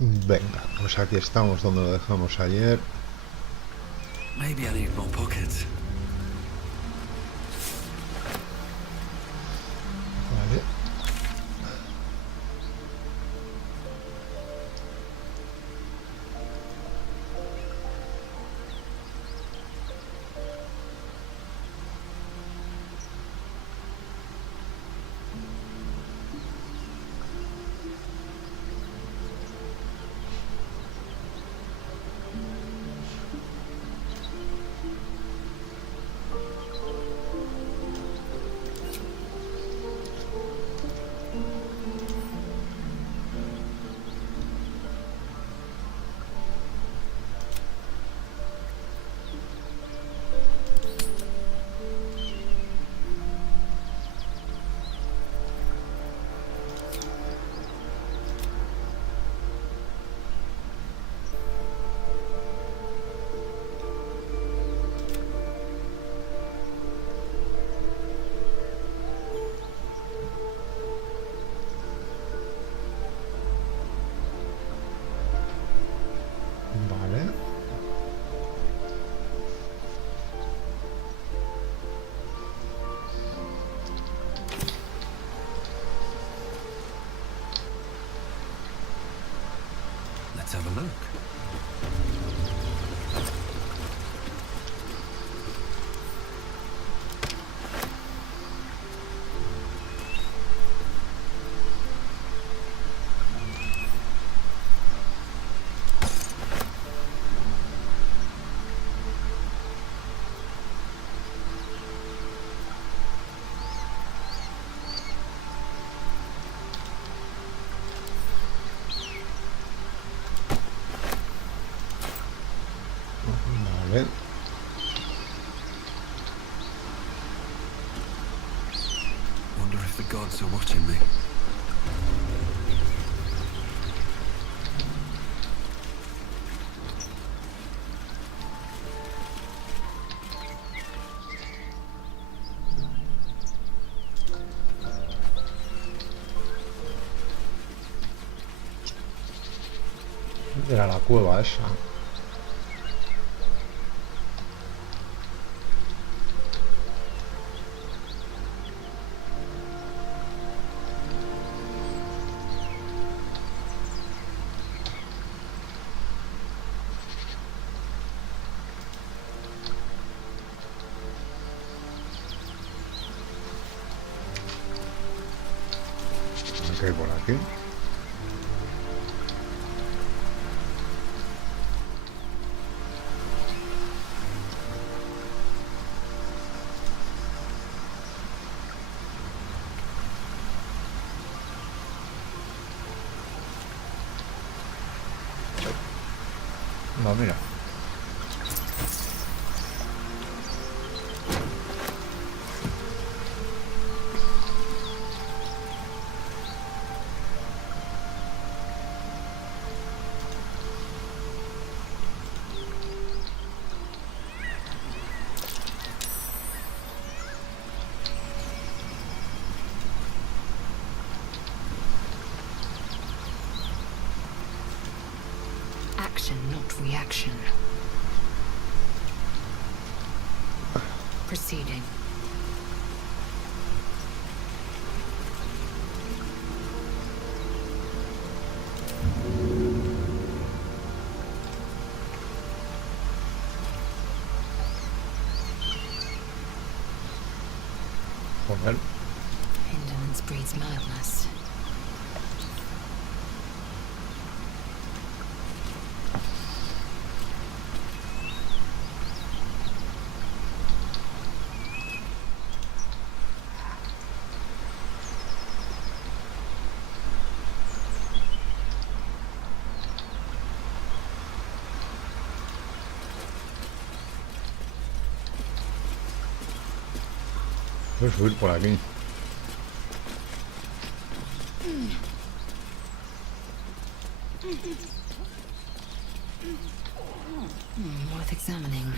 Venga, pues aquí estamos donde lo dejamos ayer. Maybe I need more pockets. Vale. Vale. Let's have a look. Vale. Wonder if the gods are watching me. Era la cueva esa. Ok, por aquí. No, mira. Action, not reaction. Proceeding. Joder. Indolence breeds madness. Voy a subir por aquí. Worth examining.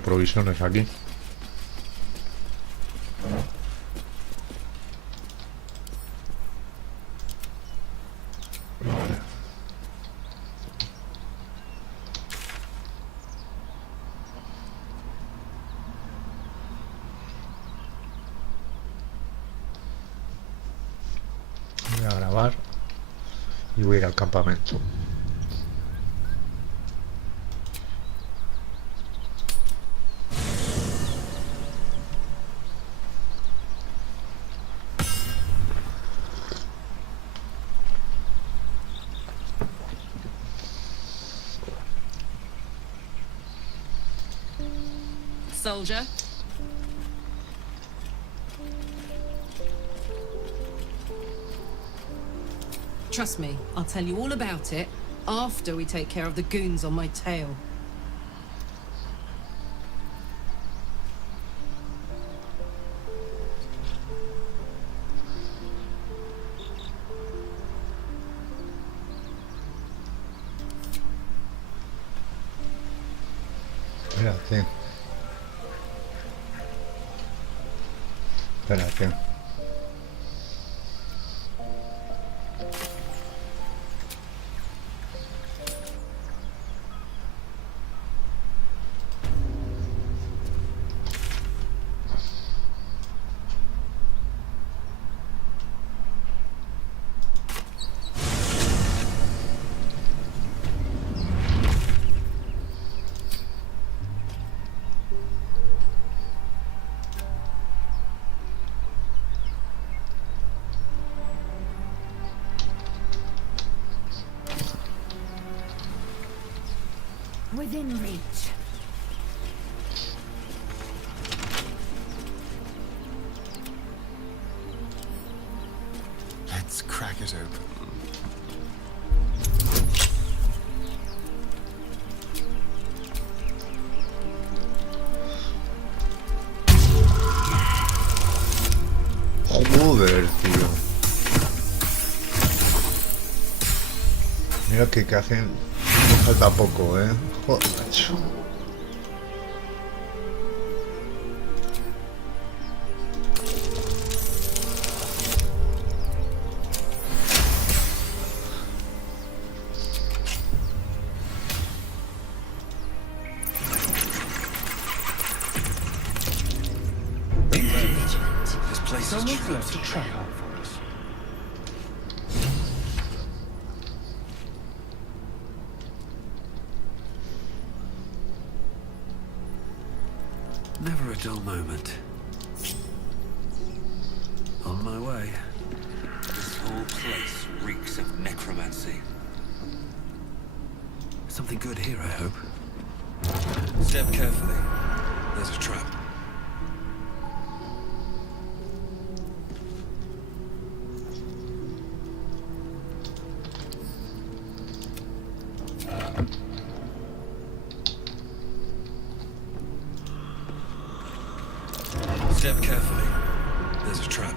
poner provisiones aquí. Voy a grabar y voy a ir al campamento. Soldier. Trust me, I'll tell you all about it after we take care of the goons on my tail. Espérate. Espérate. Within reach. Let's crack it open. Joder, tío. Mira que hacen. No falta poco, Joder, macho. This place is Someone's true. left a trap out for us. Never a dull moment. On my way. This whole place reeks of necromancy. Something good here, I hope. Step carefully. There's a trap. Step carefully. There's a trap.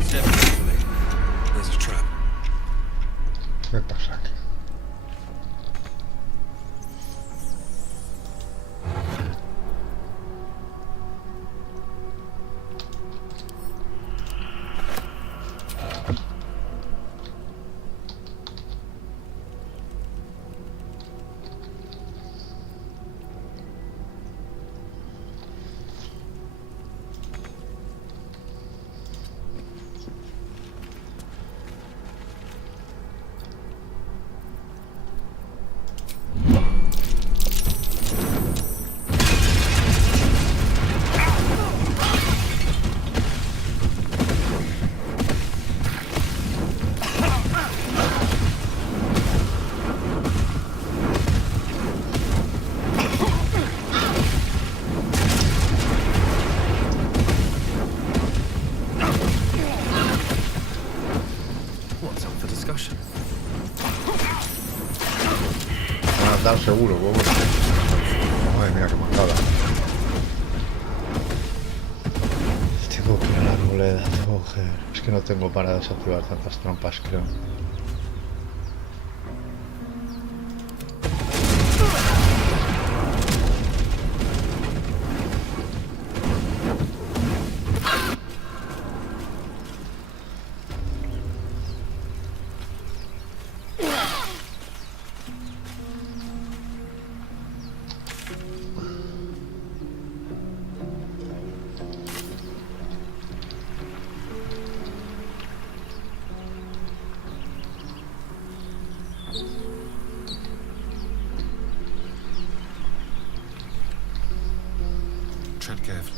Step carefully. There's a trap. ¿Qué pasa aquí? discussion. Van a andar seguro, huevos. Madre mía, qué matada. Tengo que ir a la arboleda, tengo que... Es que no tengo para desactivar tantas trampas, creo. Tread carefully.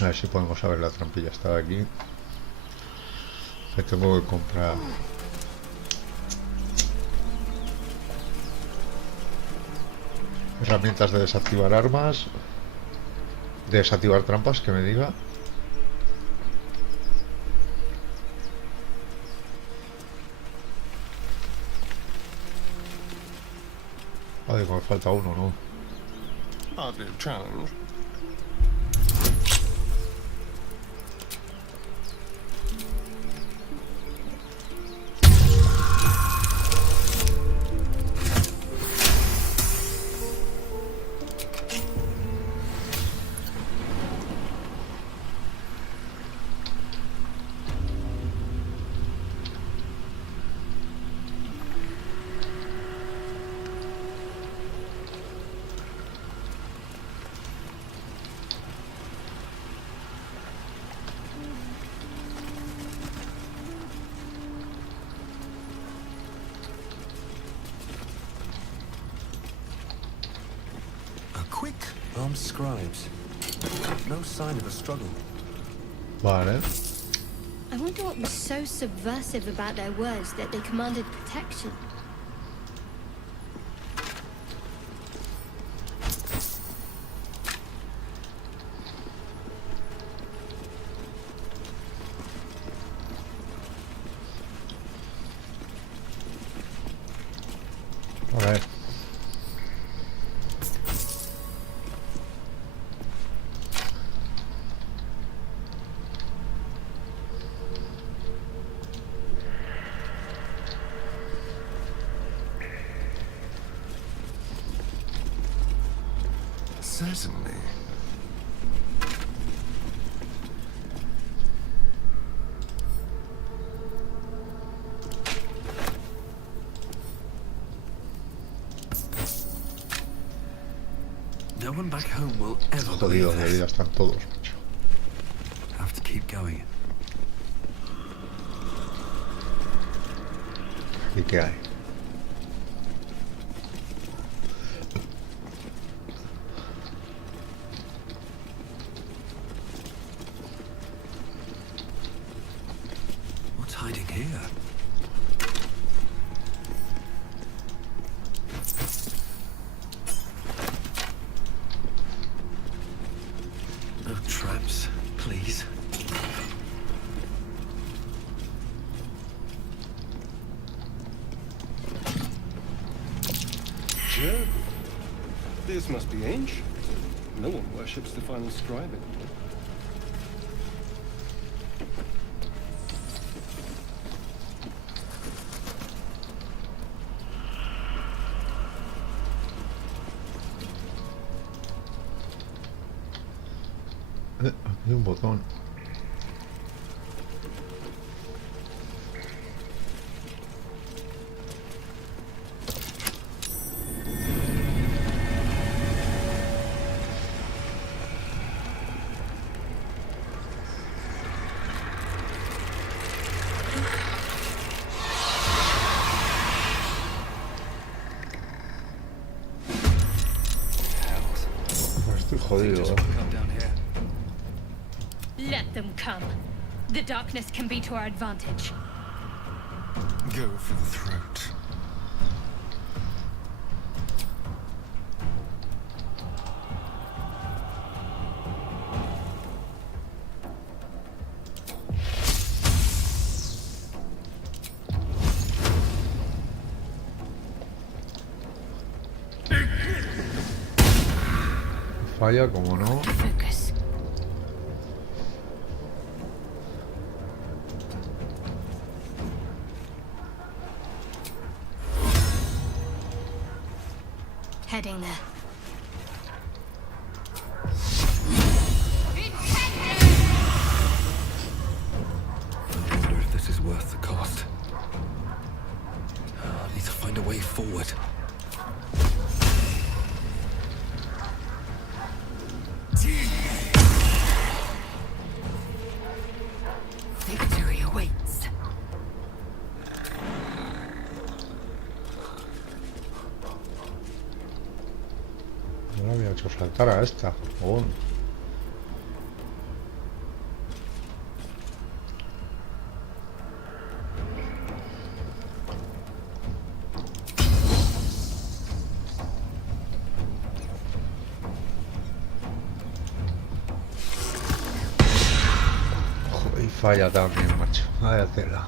A ver si podemos saber la trampilla. Estaba aquí. Me tengo que comprar herramientas de desactivar armas, de desactivar trampas, que me diga. Ah, digo, me falta uno, ¿no? Hardly a challenge. Quick armed scribes. No sign of a struggle. Vale. I wonder what was so subversive about their words that they commanded protection. A ver. Certainly. No one back home will ever believe Jodidos de this. vida están todos, macho. Have to keep going. ¿Y qué hay? What's hiding here? No traps, please. This must be ancient. No one worships the final scribe anymore. Aquí hay un botón. Estoy jodido, Just ¿eh? come down here. Let them come. The darkness can be to our advantage. Go for the throat. Falla, como no. Focus. Heading there. I wonder if this is worth the cost. I need to find a way forward. Victory awaits. No le había hecho saltar a esta. Oh. Joder, y falla también, macho. Vaya tela.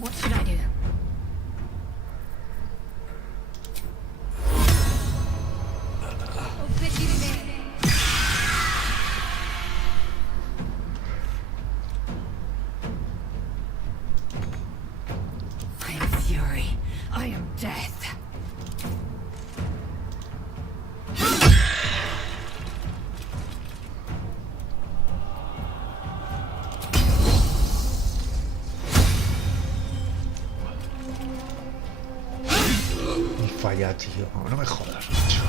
What should I do? Oh, pity me. I am fury. I am death. Y falla, tío. No me jodas, macho.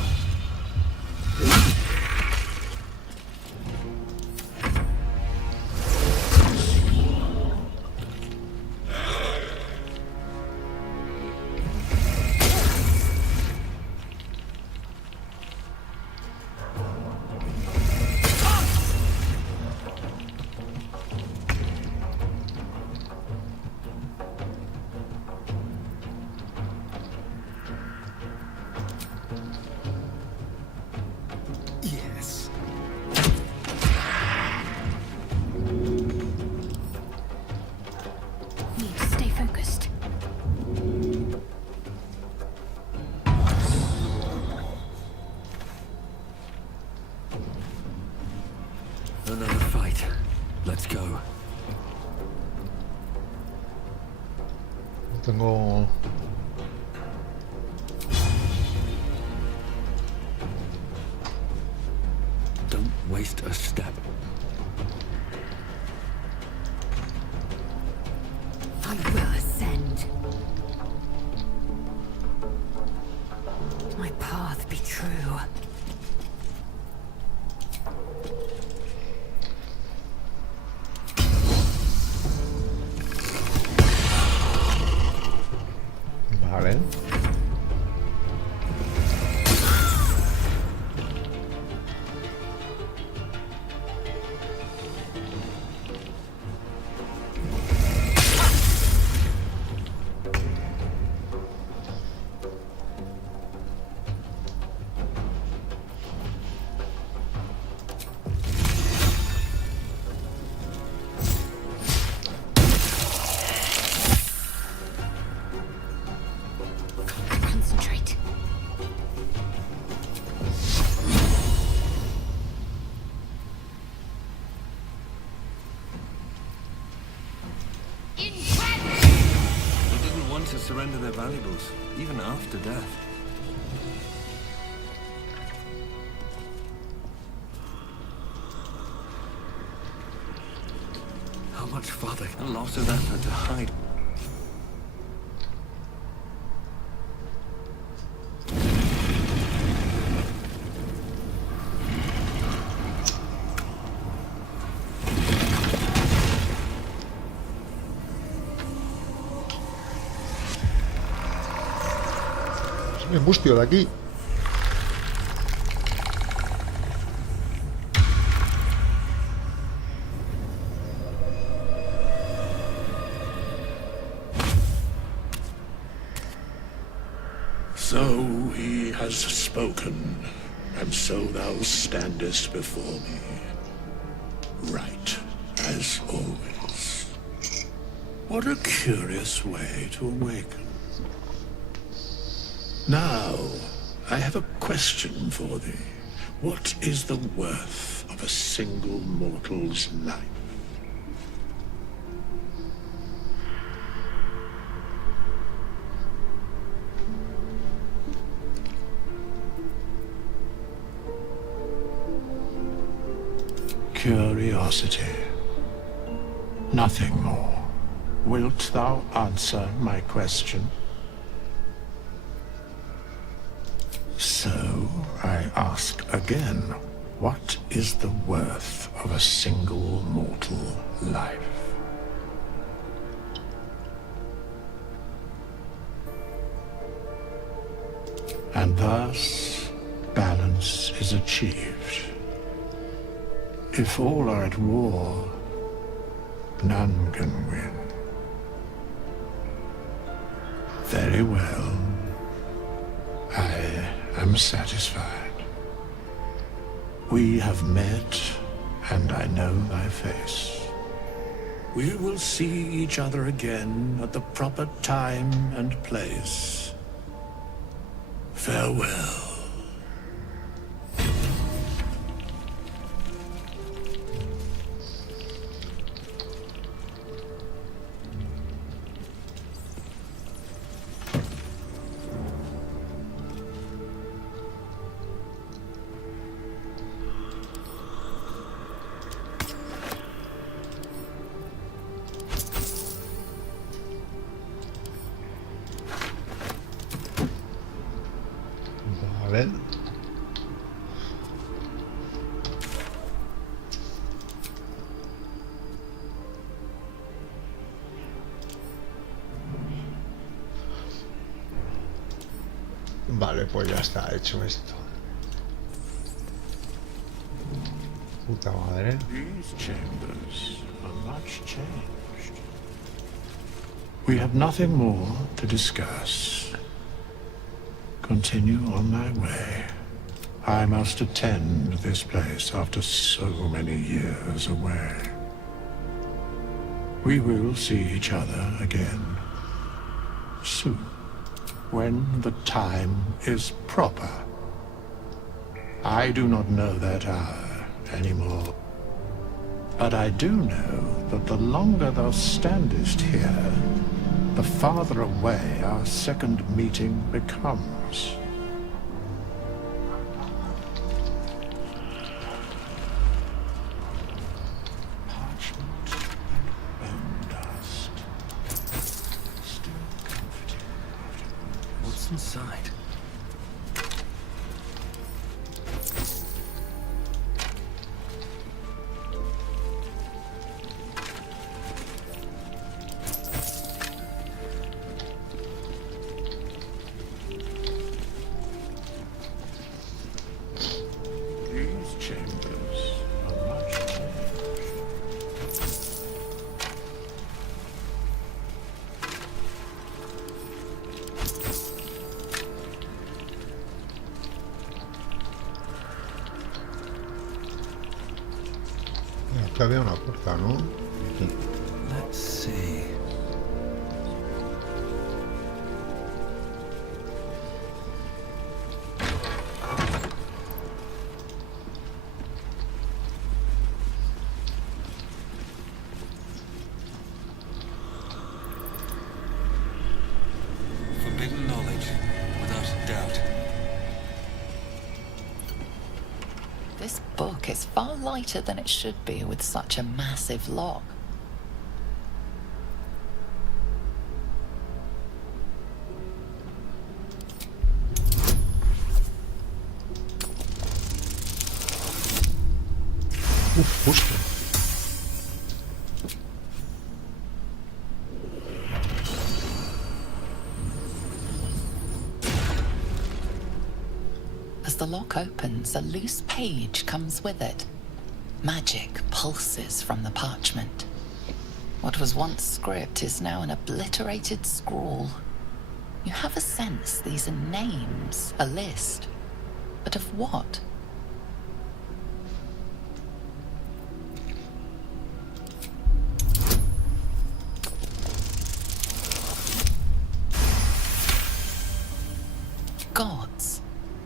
Yes. Need to stay focused. Another fight. Let's go. Tengo... Don't waste a step. My path be true. Vale. Concentrate. They didn't want to surrender their valuables, even after death. How much farther? A lot of effort to hide. Me embustio de aquí. So he has spoken, and so thou standest before me. Right, as always. What a curious way to awaken. Now, I have a question for thee. What is the worth of a single mortal's life? Curiosity. Nothing more. Wilt thou answer my question? So, I ask again, what is the worth of a single mortal life? And thus, balance is achieved. If all are at war, none can win. Very well. I am satisfied. We have met, and I know thy face. We will see each other again at the proper time and place. Farewell. Vale. Vale, pues ya está hecho esto. Puta madre. These chambers are much changed. We have nothing more to discuss. Continue on thy way. I must attend this place after so many years away. We will see each other again soon, when the time is proper. I do not know that hour anymore, but I do know that the longer thou standest here, the farther away our second meeting becomes. Parchment and bone dust. Still comforting after all. What's inside? Que había una puerta, ¿no? Let's see. Forbidden knowledge, without a doubt. This book is far lighter than it should be with such a massive lock. Uf, justo. As the lock opens, a loose page comes with it. Magic pulses from the parchment. What was once script is now an obliterated scrawl. You have a sense these are names, a list. But of what? Gods.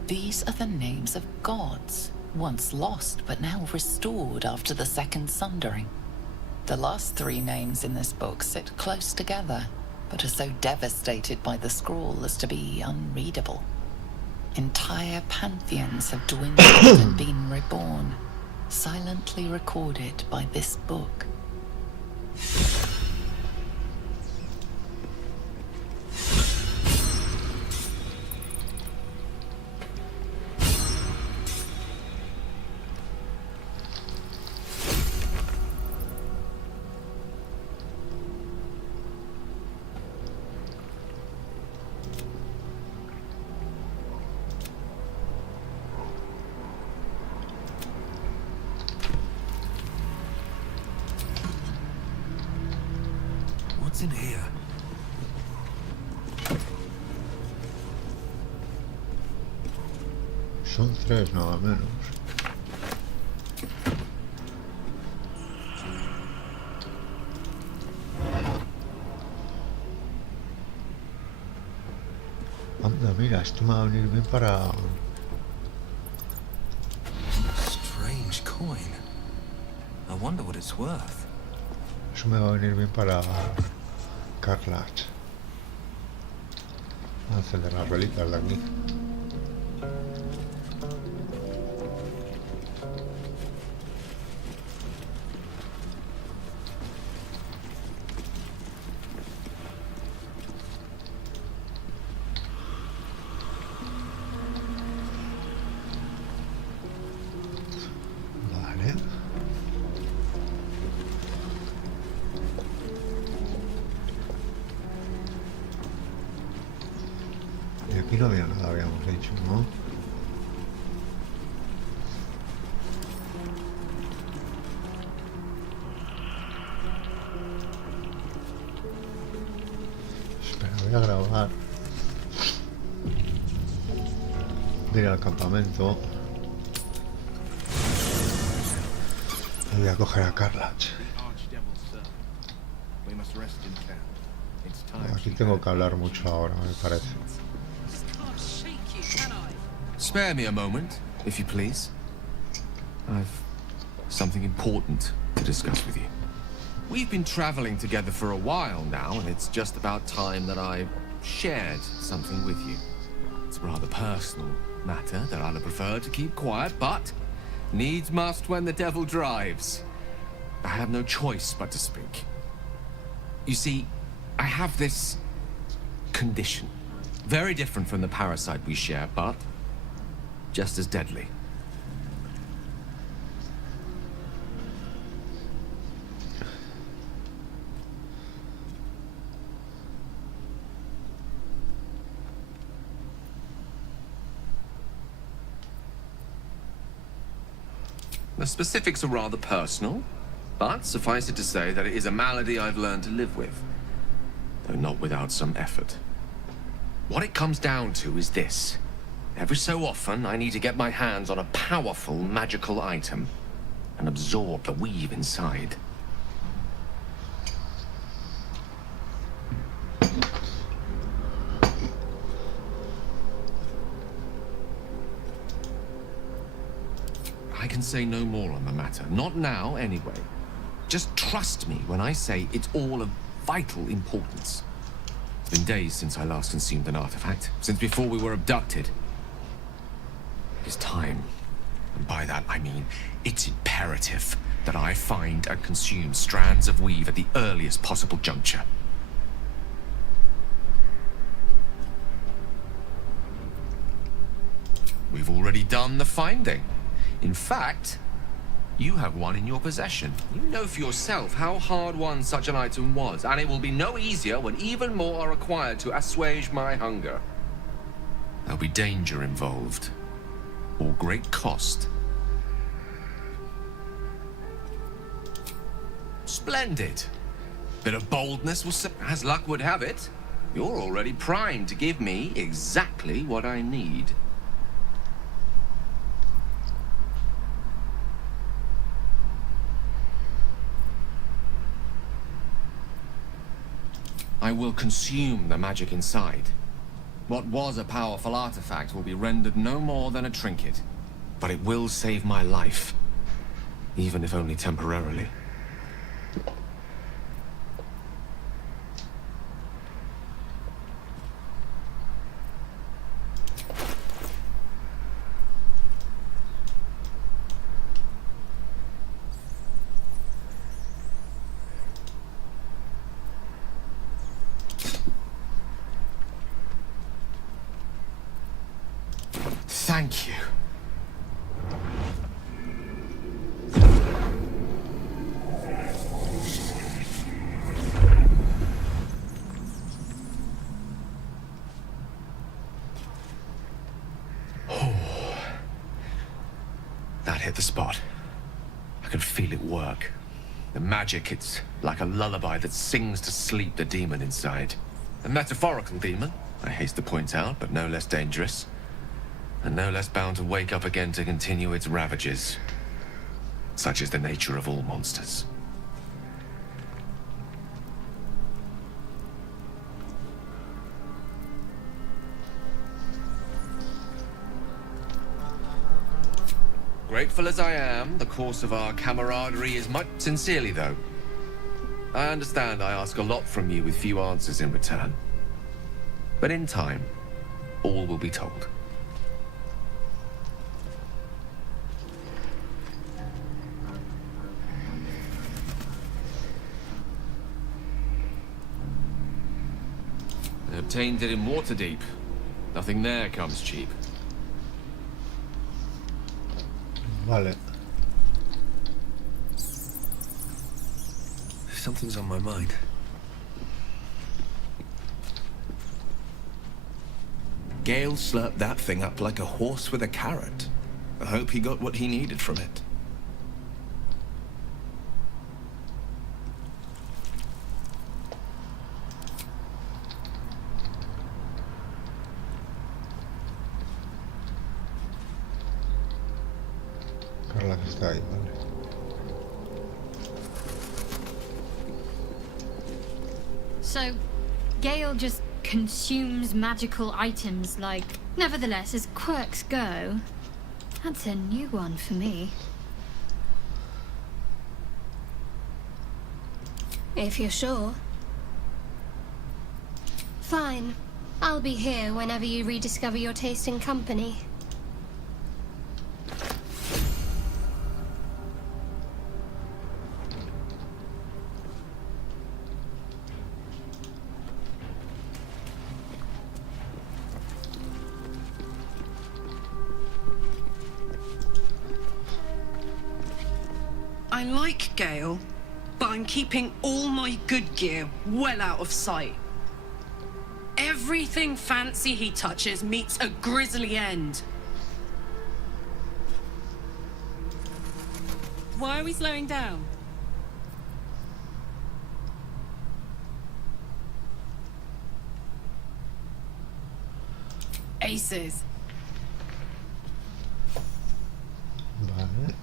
These are the names of gods, once lost but now restored after the Second Sundering. The last three names in this book sit close together, but are so devastated by the scroll as to be unreadable. Entire pantheons have dwindled and been reborn, silently recorded by this book. What's in here? Son tres nada menos. Anda, mira, esto me va a venir bien para... Strange coin. I wonder what it's worth. Eso me va a venir bien para... Carlat. Voy a encender las velitas de aquí. Vale. Y aquí no había nada, habíamos dicho, ¿no? Espera, voy a grabar. Voy a ir al campamento. Y voy a coger a Carlat. Aquí tengo que hablar mucho ahora, me parece. Spare me a moment, if you please. I've something important to discuss with you. We've been traveling together for a while now, and it's just about time that I shared something with you. It's a rather personal matter that I'd have preferred to keep quiet, but needs must when the devil drives. I have no choice but to speak. You see, I have this condition. Very different from the parasite we share, but just as deadly. The specifics are rather personal, but suffice it to say that it is a malady I've learned to live with, though not without some effort. What it comes down to is this. Every so often, I need to get my hands on a powerful magical item. and absorb the weave inside. I can say no more on the matter. Not now, anyway. Just trust me when I say it's all of vital importance. It's been days since I last consumed an artifact, since before we were abducted. It's time. And by that, I mean it's imperative that I find and consume strands of weave at the earliest possible juncture. We've already done the finding. In fact, you have one in your possession. You know for yourself how hard won such an item was, and it will be no easier when even more are required to assuage my hunger. There'll be danger involved, or great cost. Splendid. Bit of boldness will, as luck would have it. You're already primed to give me exactly what I need. I will consume the magic inside. What was a powerful artifact will be rendered no more than a trinket. But it will save my life, even if only temporarily. Thank you. That hit the spot. I could feel it work. The magic, it's like a lullaby that sings to sleep the demon inside. A metaphorical demon, I haste to point out, but no less dangerous. And no less bound to wake up again to continue its ravages. Such is the nature of all monsters. Grateful as I am, the course of our camaraderie is much sincerely, though. I understand I ask a lot from you with few answers in return. But in time, all will be told. I obtained it in Waterdeep. Nothing there comes cheap. Vale. Something's on my mind. Gale slurped that thing up like a horse with a carrot. I hope he got what he needed from it. Carla que está ahí, vale. So, Gale just consumes magical items like... Nevertheless, as quirks go, that's a new one for me. If you're sure. Fine. I'll be here whenever you rediscover your taste in company. I like Gale, but I'm keeping all my good gear well out of sight. Everything fancy he touches meets a grisly end. Why are we slowing down? Aces. Vale.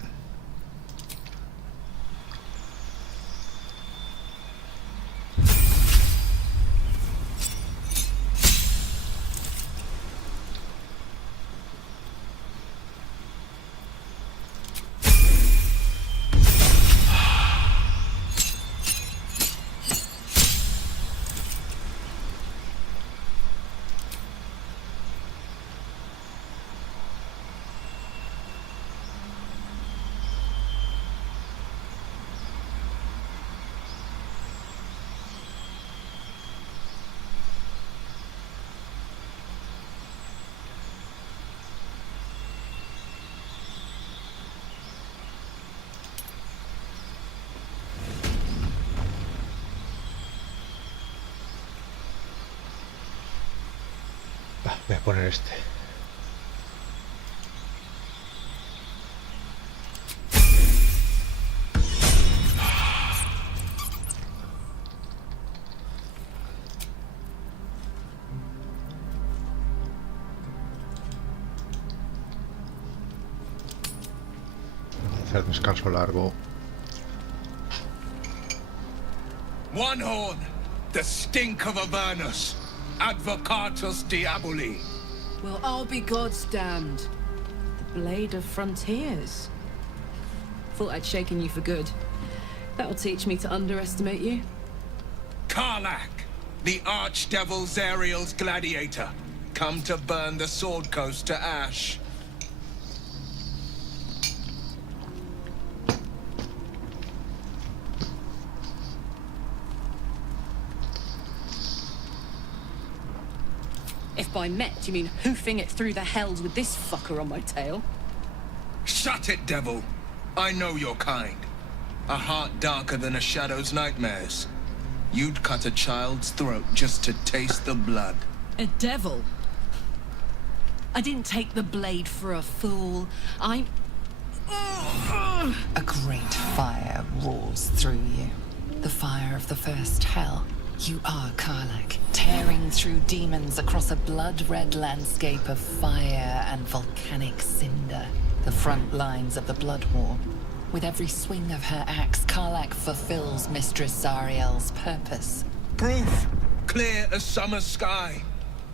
Voy a poner este. Voy a hacer descanso largo. One horn, the stink of Avernus, advocatus diaboli. Well, I'll be God's damned. The blade of frontiers. Thought I'd shaken you for good. That'll teach me to underestimate you. Karlach, the archdevil Zariel's gladiator, come to burn the Sword Coast to ash. If by met you mean hoofing it through the hells with this fucker on my tail. Shut it, devil. I know your kind. A heart darker than a shadow's nightmares. You'd cut a child's throat just to taste the blood. A devil? I didn't take the blade for a fool. I'm... A great fire roars through you. The fire of the first hell. You are Karlach, tearing through demons across a blood-red landscape of fire and volcanic cinder. The front lines of the blood war. With every swing of her axe, Karlach fulfills Mistress Zariel's purpose. Proof! Clear as summer sky.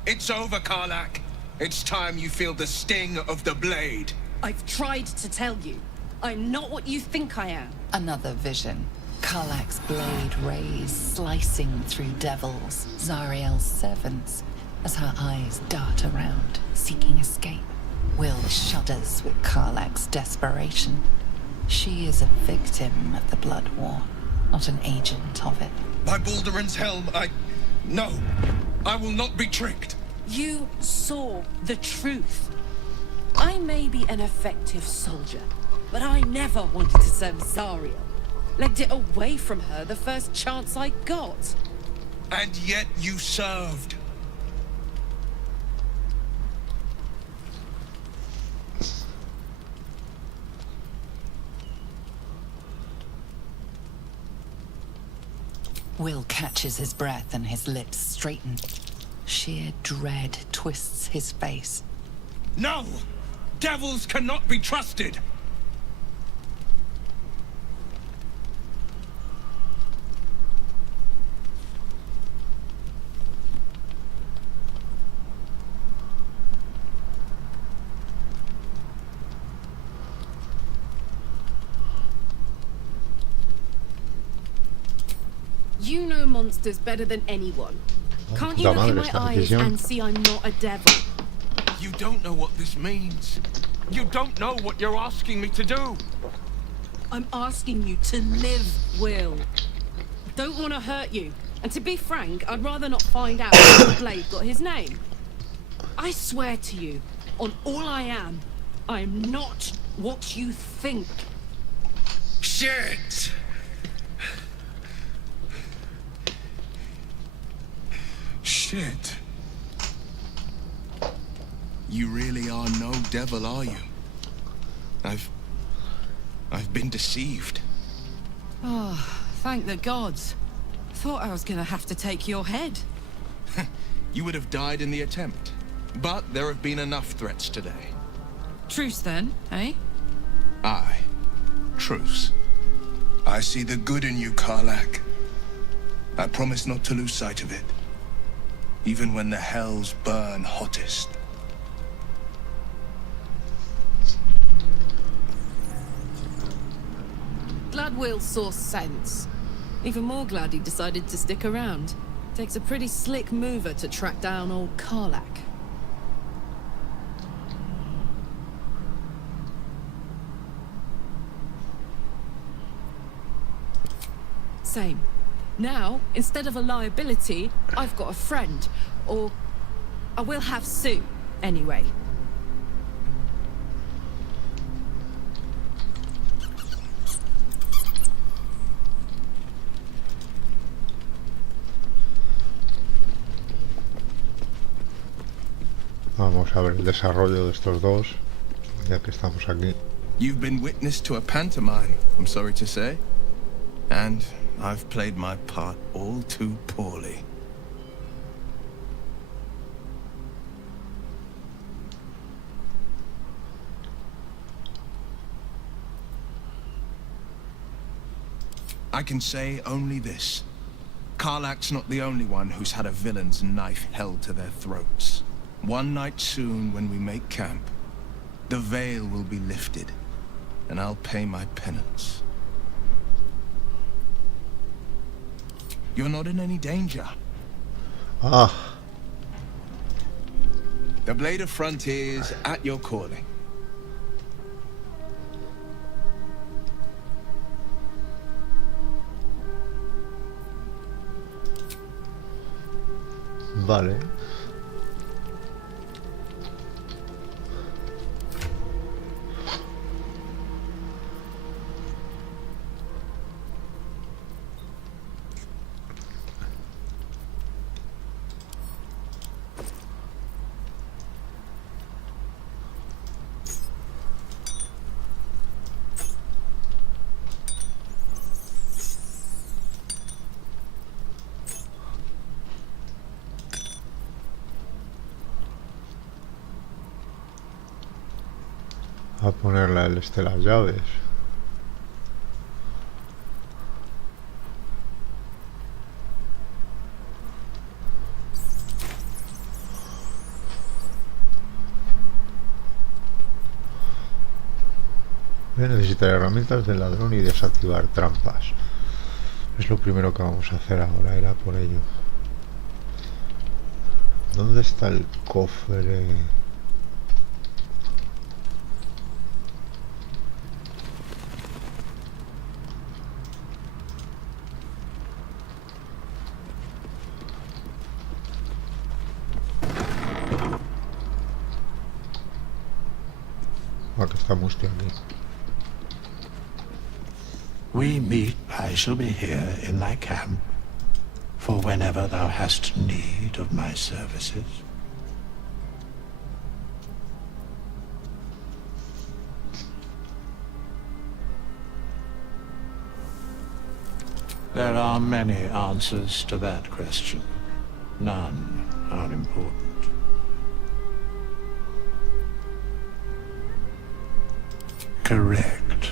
It's over, Karlach. It's time you feel the sting of the blade. I've tried to tell you. I'm not what you think I am. Another vision. Karlach's blade rays slicing through devils, Zariel's servants, as her eyes dart around, seeking escape. Will shudders with Karlach's desperation. She is a victim of the blood war, not an agent of it. By Balduran's helm, No, I will not be tricked. You saw the truth. I may be an effective soldier, but I never wanted to serve Zariel. Legged it away from her the first chance I got. And yet you served. Will catches his breath and his lips straighten. Sheer dread twists his face. No! Devils cannot be trusted! You know monsters better than anyone. Can't you look in my eyes and see I'm not a devil? You don't know what this means. You don't know what you're asking me to do. I'm asking you to live, Will. I don't want to hurt you. And to be frank, I'd rather not find out how the blade got his name. I swear to you, on all I am not what you think. Shit! Shit. You really are no devil, are you? I've been deceived. Oh, thank the gods. Thought I was gonna have to take your head. You would have died in the attempt. But there have been enough threats today. Truce then, eh? Aye. Truce. I see the good in you, Karlach. I promise not to lose sight of it. Even when the hells burn hottest. Glad Will saw sense. Even more glad he decided to stick around. Takes a pretty slick mover to track down old Karlach. Same. Now, instead of a liability, I've got a friend. Or I will have Sue, anyway. Vamos a ver el desarrollo de estos dos, ya que estamos aquí. You've been witness to a pantomime, I'm sorry to say. And I've played my part all too poorly. I can say only this. Karlach's not the only one who's had a villain's knife held to their throats. One night soon, when we make camp, the veil will be lifted, and I'll pay my penance. You're not in any danger. Ah, The Blade of Frontiers at your calling. vale. A ponerla el las llaves. Voy a necesitar herramientas de ladrón y desactivar trampas. Es lo primero que vamos a hacer ahora, era por ello. ¿Dónde está el cofre? Que está Musti aquí. We meet, I shall be here in thy camp, for whenever thou hast need of my services. There are many answers to that question. None are important. Correct.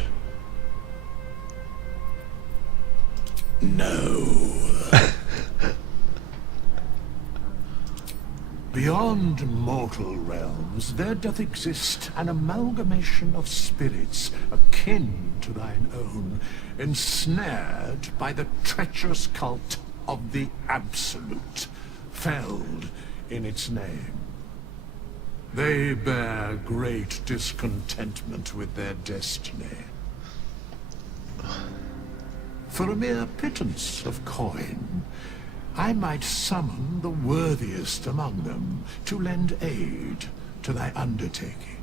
No. Beyond mortal realms, there doth exist an amalgamation of spirits akin to thine own, ensnared by the treacherous cult of the Absolute, felled in its name. They bear great discontentment with their destiny. For a mere pittance of coin, I might summon the worthiest among them to lend aid to thy undertaking.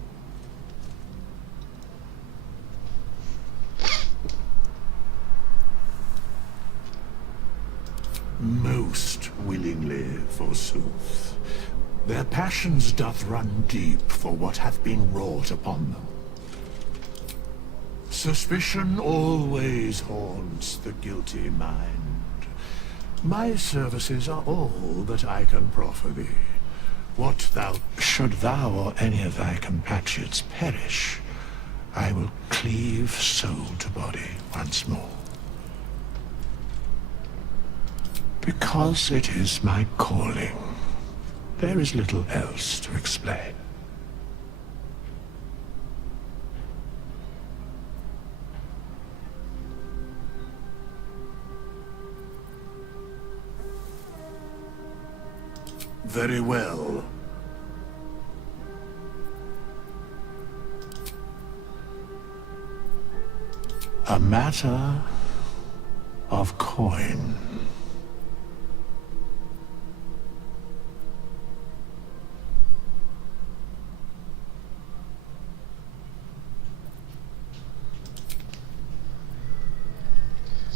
Most willingly, forsooth. Their passions doth run deep for what hath been wrought upon them. Suspicion always haunts the guilty mind. My services are all that I can proffer thee. What thou... Should thou or any of thy compatriots perish, I will cleave soul to body once more. Because it is my calling. There is little else to explain. Very well. A matter of coin.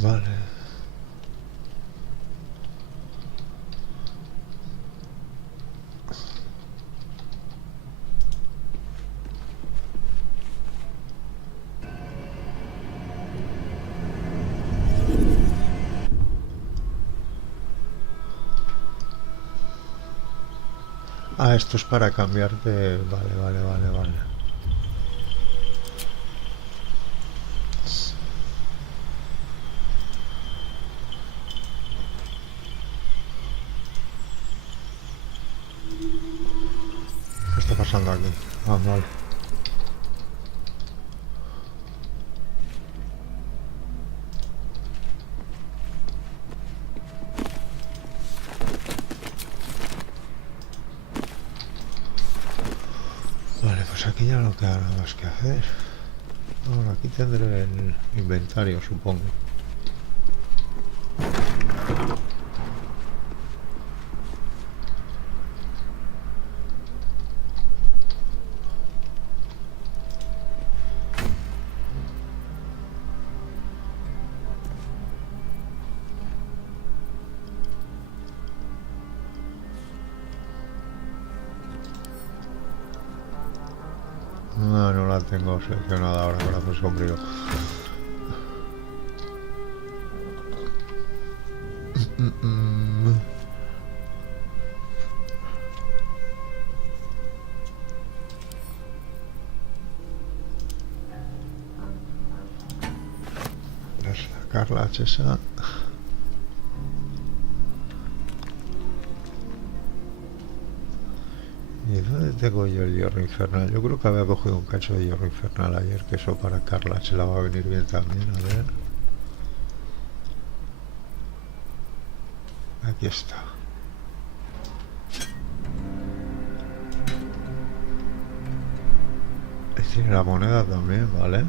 Vale. Ah, esto es para cambiarte... Vale, vale, vale, vale. ¿Qué está pasando aquí? Ah, vale. Vale, pues aquí ya no queda nada más que hacer. Ahora aquí tendré el inventario, supongo. No, no la tengo seleccionada ahora, brazo sombrío. Voy a sacar la H esa. ¿Y dónde tengo yo el hierro infernal? Yo creo que había cogido un cacho de hierro infernal ayer, que eso para Carla se la va a venir bien también, a ver. Aquí está. Tiene la moneda también, ¿vale?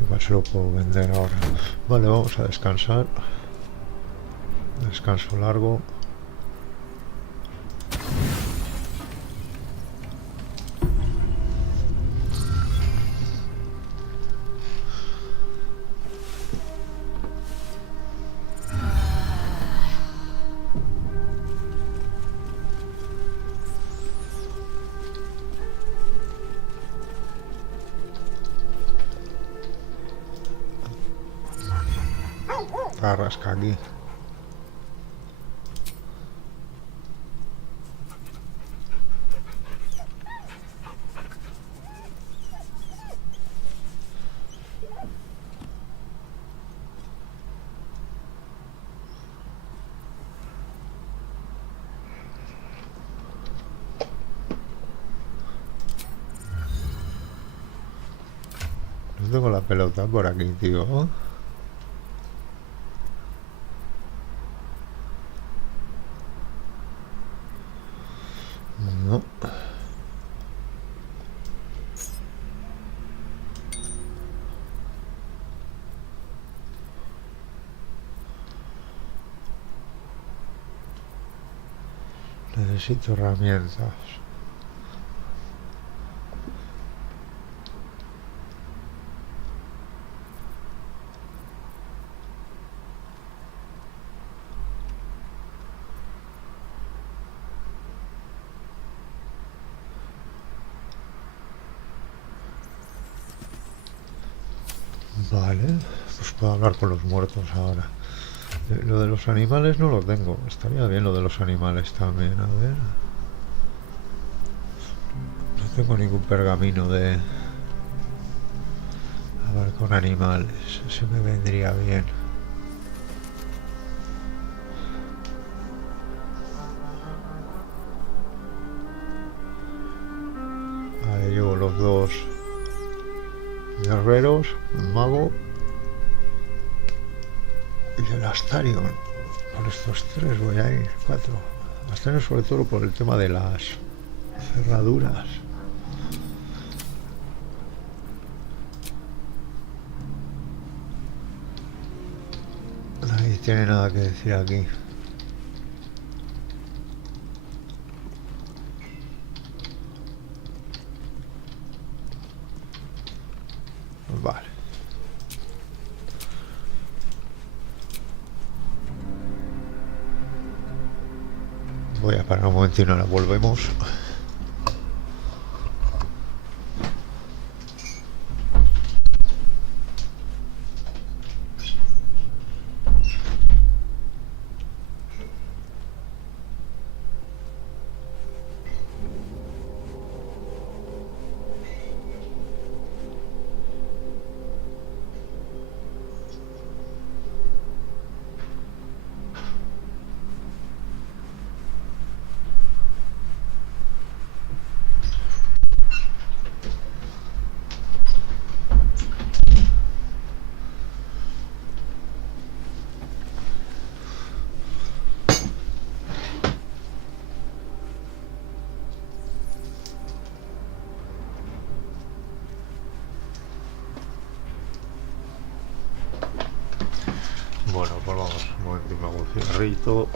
Igual se lo puedo vender ahora. Vale, vamos a descansar. Descanso largo. Arrasca aquí. No tengo la pelota por aquí, tío. No. Necesito herramientas. Vale, pues puedo hablar con los muertos ahora. Lo de los animales no lo tengo. Estaría bien lo de los animales también, a ver. No tengo ningún pergamino de hablar con animales. Ese me vendría bien. Vale, llevo los dos guerreros, un mago y el Astarion. Por estos tres voy a ir, 4. Astarion sobre todo por el tema de las cerraduras. tiene nada que decir aquí. Vale. Voy a parar un momento y ahora volvemos. Bueno, pues vamos, un momento, me hago un cigarrito.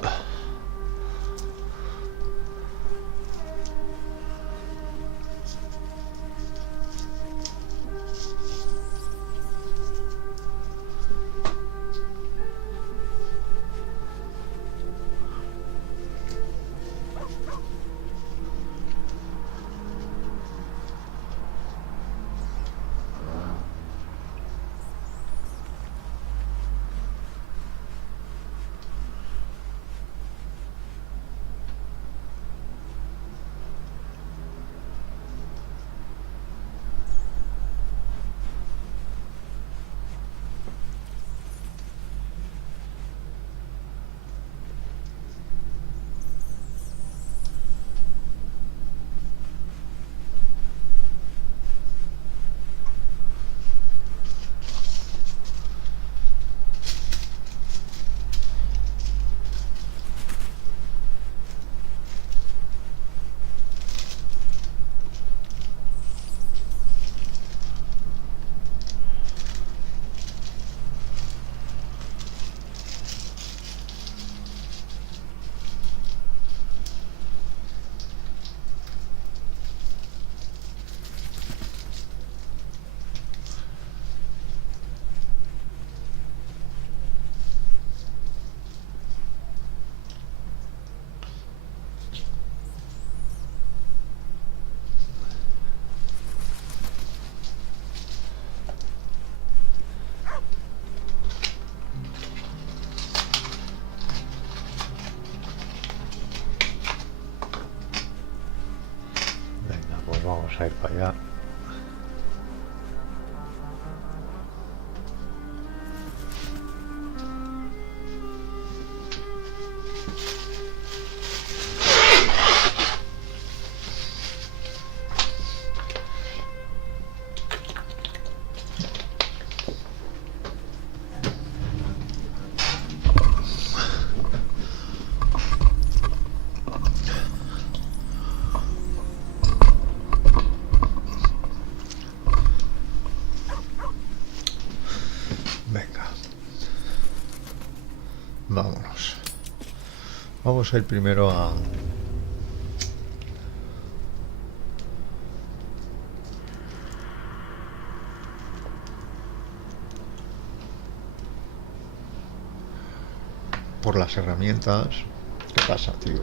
Venga, pues vamos a ir para allá. Venga. Vámonos. Vamos a ir primero a... por las herramientas. ¿Qué pasa, tío?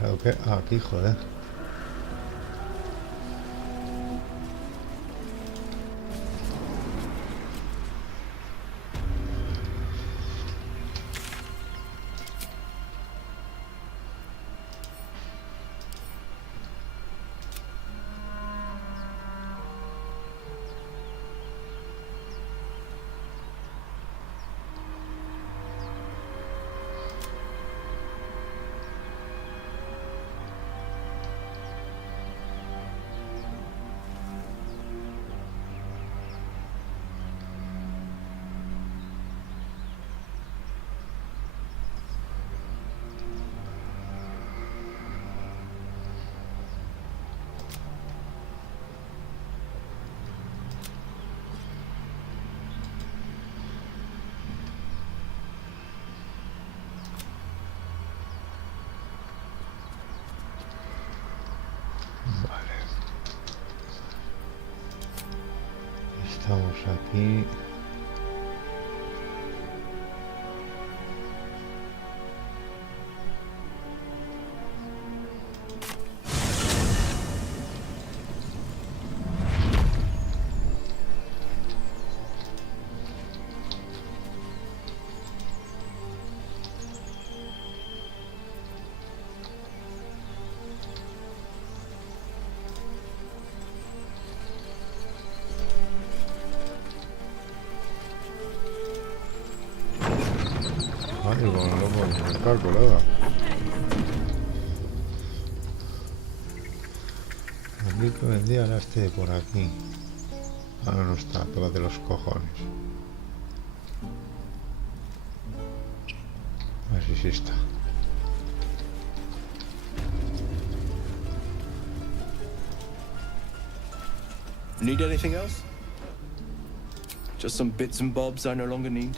Creo que aquí, joder. Estamos aquí. Ay, bueno, lo puedo intentar, colega. Aquí que vendía era este de por aquí. Ahora no está, tócate los cojones. A ver si sí está. Need anything else? Just some bits and bobs I no longer need?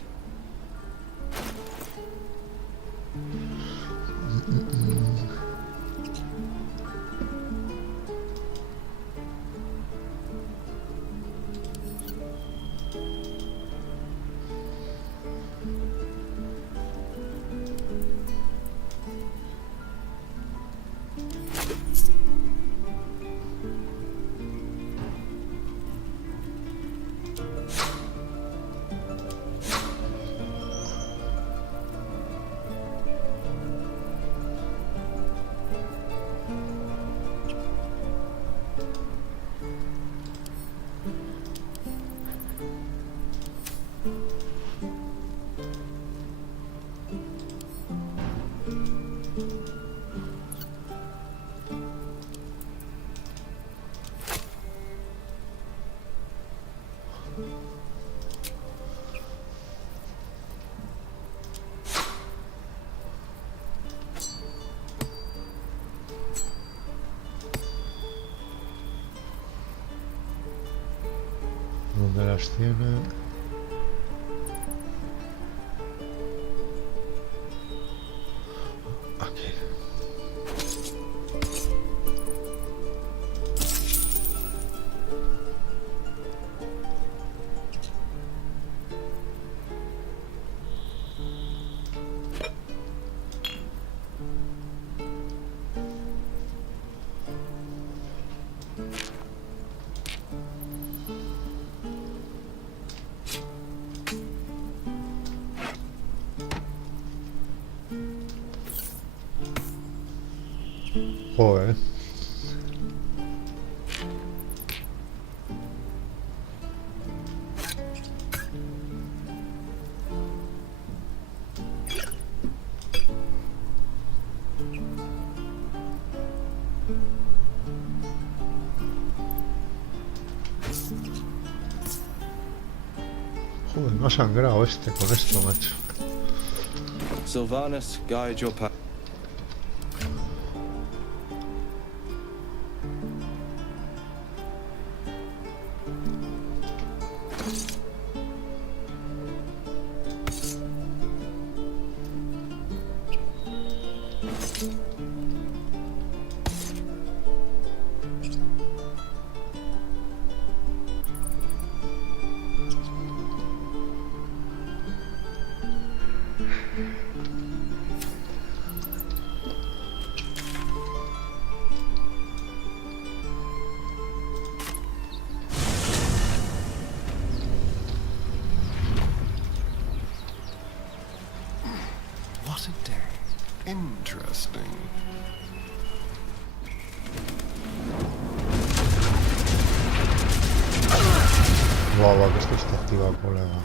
¿Dónde las tiene? Aquí. Joder. Joder, me ha sangrado este con esto, macho. Sylvanas, guide your path. What a day. Interesting. Guau, que esto está activado, colega.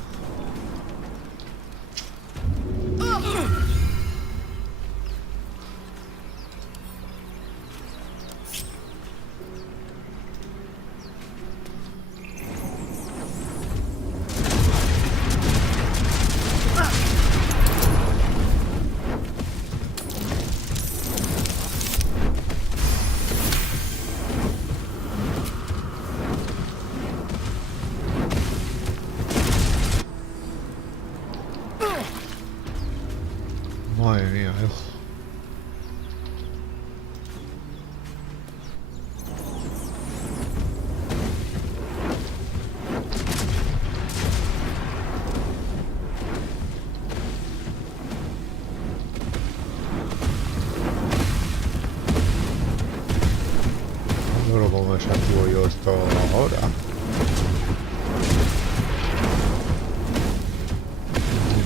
pero ¿cómo desactivo yo esto ahora?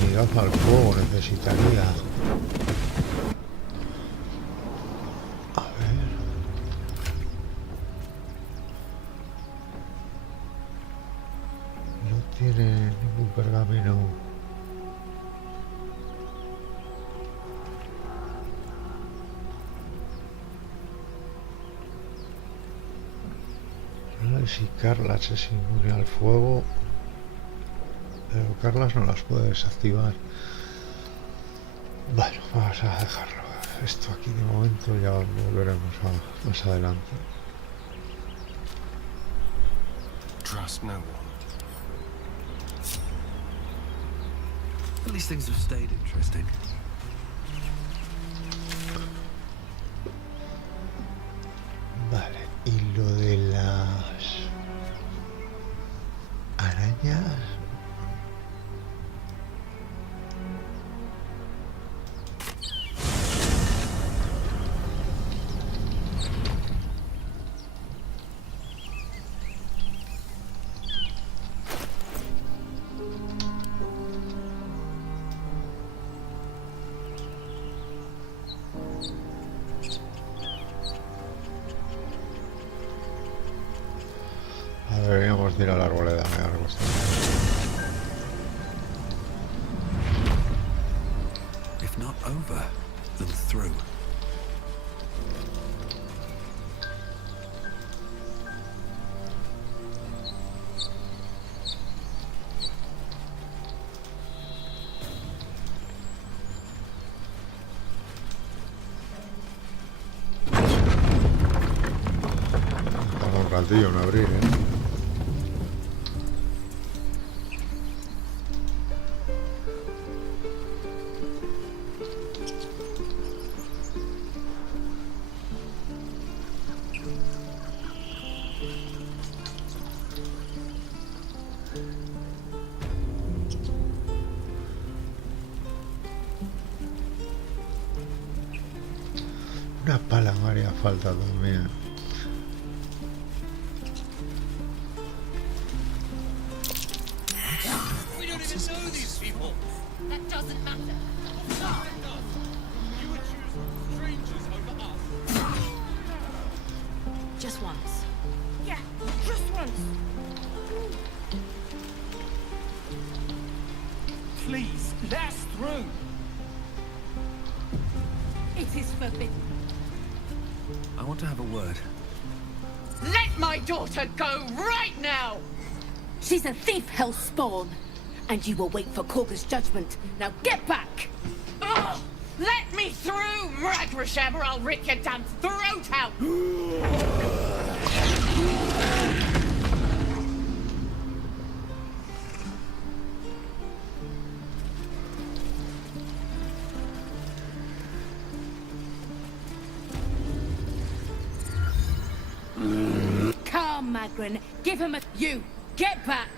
Unidad al fuego necesitaría. A ver. No tiene ningún pergamino. A ver si Carlas es inmune al fuego. Pero Carlas no las puede desactivar. Bueno, vamos a dejarlo. Esto aquí de momento ya volveremos a más adelante. Trust no one. These things have stayed interesting. Vale, y lo de las arañas. Deberíamos ir a la arboleda, me ha costado. If not over, then through. Tarda un ratillo en abrir, ¿eh? Una pala me haría falta también. We don't even know these people. That doesn't matter. You would choose strangers over us. Just once. Yeah, just once. Please, let us through. It is forbidden. I want to have a word. Let my daughter go right now! She's a thief, hellspawn. And you will wait for Korga's judgment. Now get back! Ugh! Let me through, Mragrasham, or I'll rip your damn throat out! Come, Magrin. Give him a... You! Get back!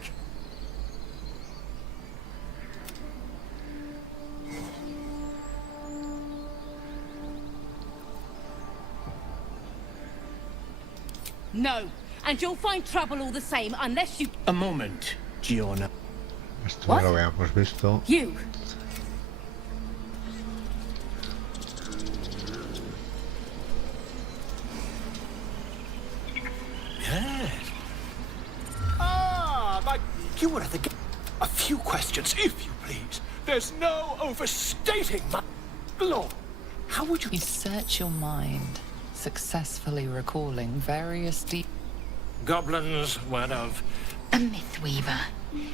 No, and you'll find trouble all the same unless you... A moment, Giona. Esto ya lo habíamos visto. You! Like you were at the gate. A few questions, if you please. There's no overstating my lord. How would you... You search your mind, successfully recalling various Goblins word of... A mythweaver.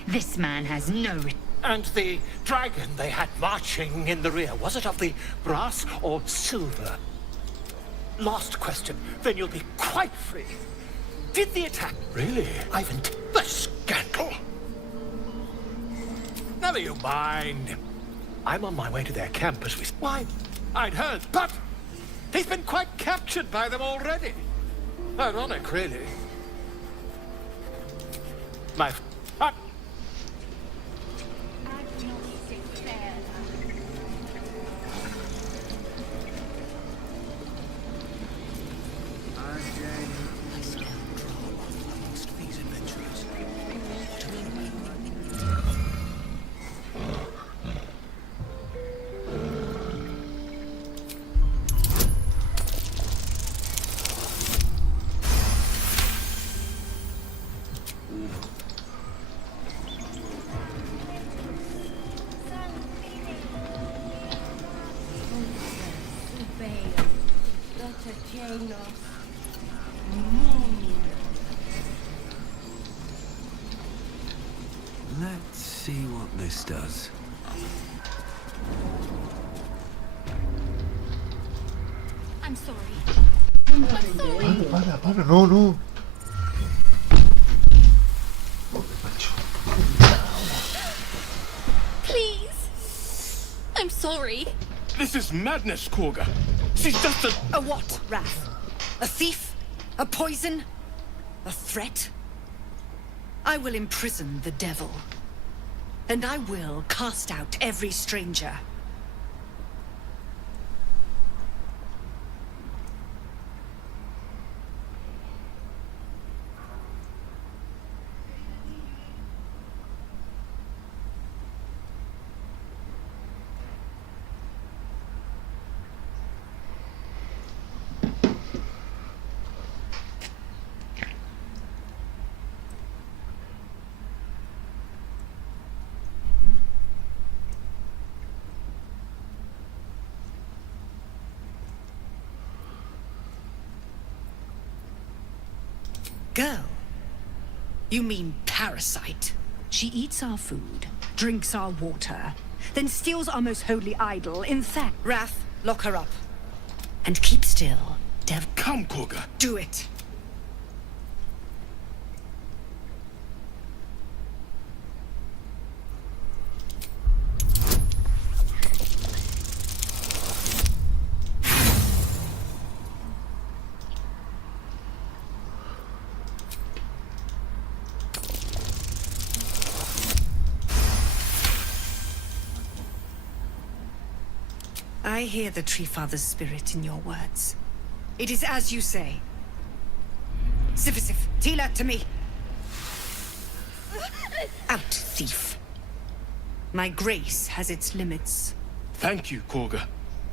This man has no... And the dragon they had marching in the rear, was it of the brass or silver? Last question, then you'll be quite free. Did the attack... Really? Ivan... The scandal! Never you mind. I'm on my way to their camp as we... Why, I'd heard, but... He's been quite captured by them already. Ironic, really. My... see what this does. I'm sorry. Para, no, no. Please. I'm sorry. This is madness, Korga. She's just A what, Wrath? A thief? A poison? A threat? I will imprison the devil. And I will cast out every stranger. Girl? You mean parasite? She eats our food, drinks our water, then steals our most holy idol. In fact, Wrath, lock her up. And keep still, Dev. Come, Korga. Do it. I hear the Tree Father's spirit in your words. It is as you say. Sifisif, Tila, to me. Out, thief. My grace has its limits. Thank you, Korga.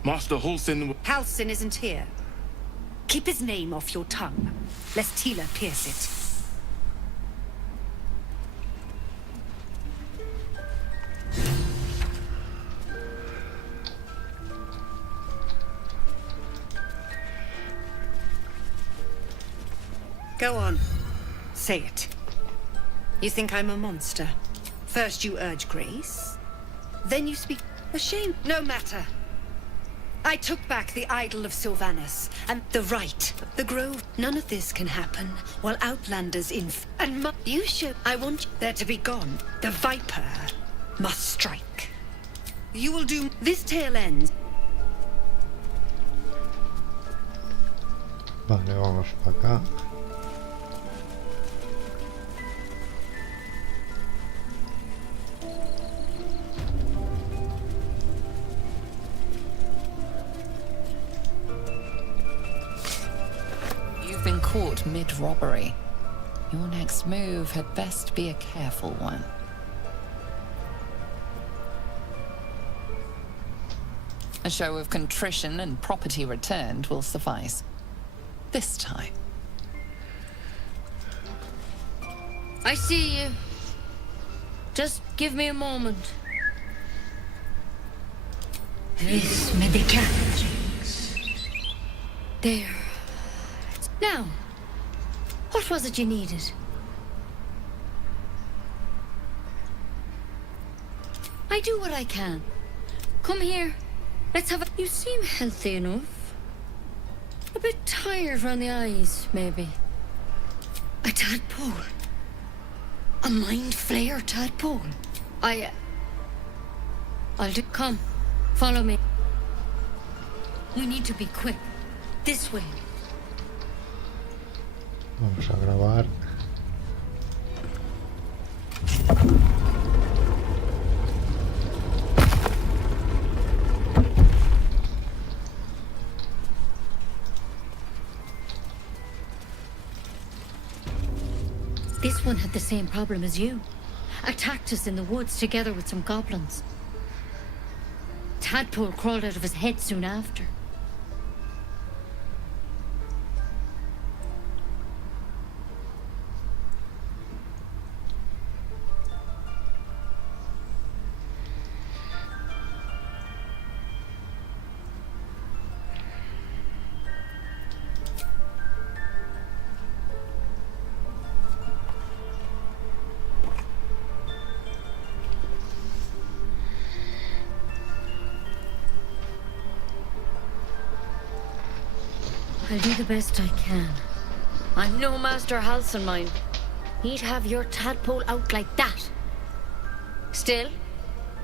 Master Halsin... Halsin isn't here. Keep his name off your tongue, lest Tila pierce it. Go on. Say it. You think I'm a monster? First you urge grace, then you speak... Ashamed? No matter. I took back the idol of Sylvanus, and the right, the grove. None of this can happen while Outlanders and you should... I want there to be gone. The Viper must strike. You will do... This tale ends. Vale, vamos para acá. Been caught mid-robbery. Your next move had best be a careful one. A show of contrition and property returned will suffice. This time. I see you. Just give me a moment. This may be There. Now, what was it you needed? I do what I can. Come here. Let's have a... You seem healthy enough. A bit tired around the eyes, maybe. A tadpole. A mind flayer tadpole. I'll do... Come, follow me. We need to be quick. This way. Vamos a grabar. This one had the same problem as you. Attacked us in the woods together with some goblins. Tadpole crawled out of his head soon after. I'll do the best I can. I'm no Master Halson, mind. He'd have your tadpole out like that. Still,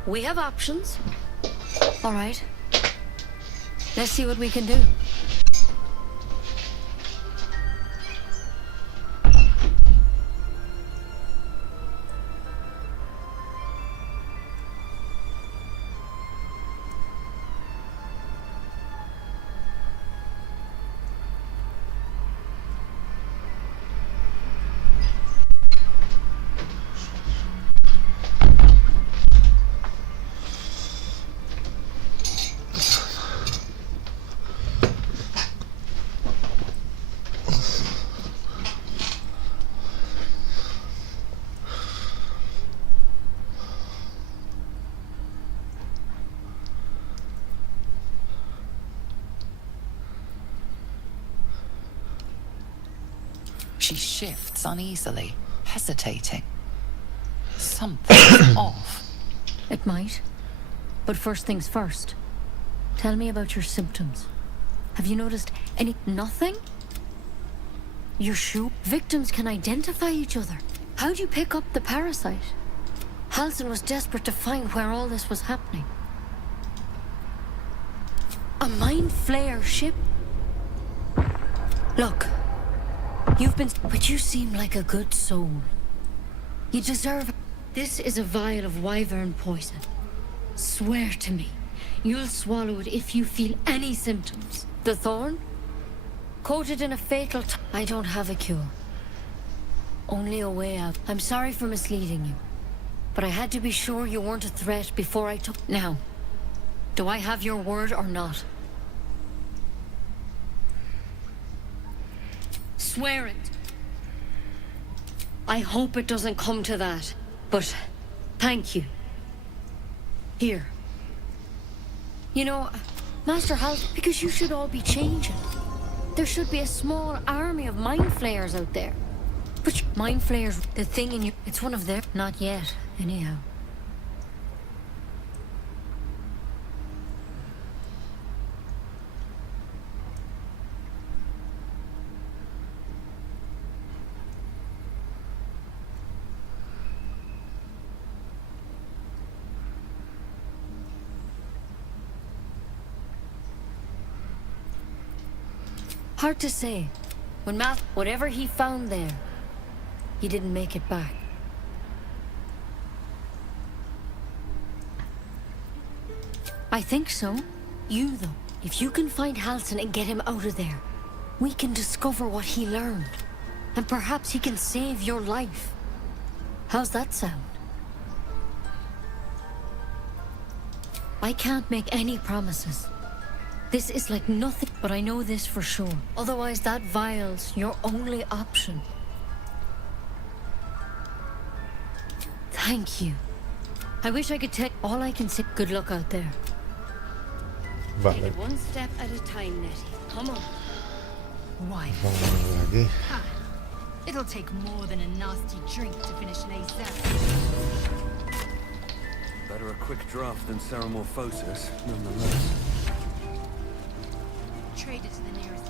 we have options. All right. Let's see what we can do. She shifts uneasily, hesitating. Something's off. It might. But first things first. Tell me about your symptoms. Have you noticed any... Nothing? You're sure? Victims can identify each other. How'd you pick up the parasite? Halson was desperate to find where all this was happening. A mind flayer ship? Look. You've been... But you seem like a good soul. You deserve... This is a vial of wyvern poison. Swear to me, you'll swallow it if you feel any symptoms. The thorn? Coated in a fatal... I don't have a cure. Only a way out. I'm sorry for misleading you. But I had to be sure you weren't a threat before I took... Now, do I have your word or not? Swear it. I hope it doesn't come to that, but thank you. Here. You know, Master Hal, because you should all be changing. There should be a small army of mind flayers out there. But mind flayers, the thing in you, it's one of their... Not yet, anyhow. Hard to say. When whatever he found there, he didn't make it back. I think so. You, though. If you can find Halson and get him out of there, we can discover what he learned. And perhaps he can save your life. How's that sound? I can't make any promises. This is like nothing, but I know this for sure. Otherwise, that vial's your only option. Thank you. I wish I could take all I can say. Good luck out there. Vale. Take it one step at a time, Nettie. Come on. Why? Vamos de aquí. It'll take more than a nasty drink to finish Lae'zel. Better a quick draft than Ceramorphosis, nonetheless. Trade it to the nearest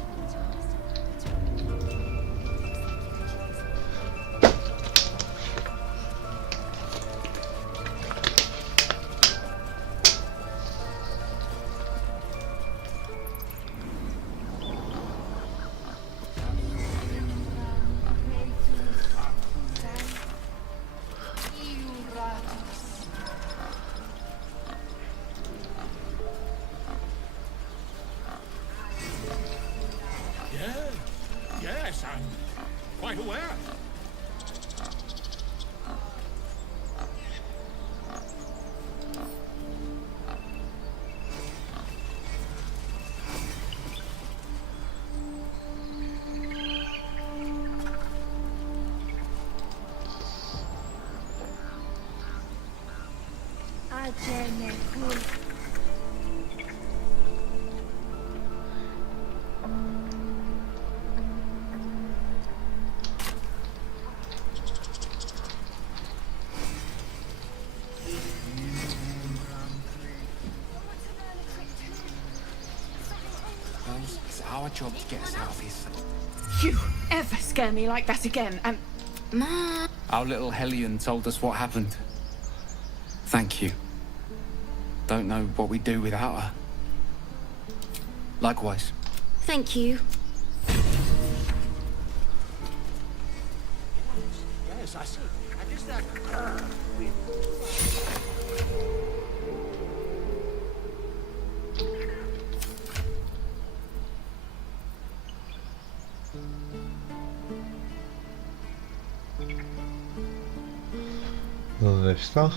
Yes, I'm quite aware. job to get us out of here. You ever scare me like that again, and... Our little Hellion told us what happened. Thank you. Don't know what we'd do without her. Likewise. Thank you. Yes, I see. And is that... ¿Dónde está?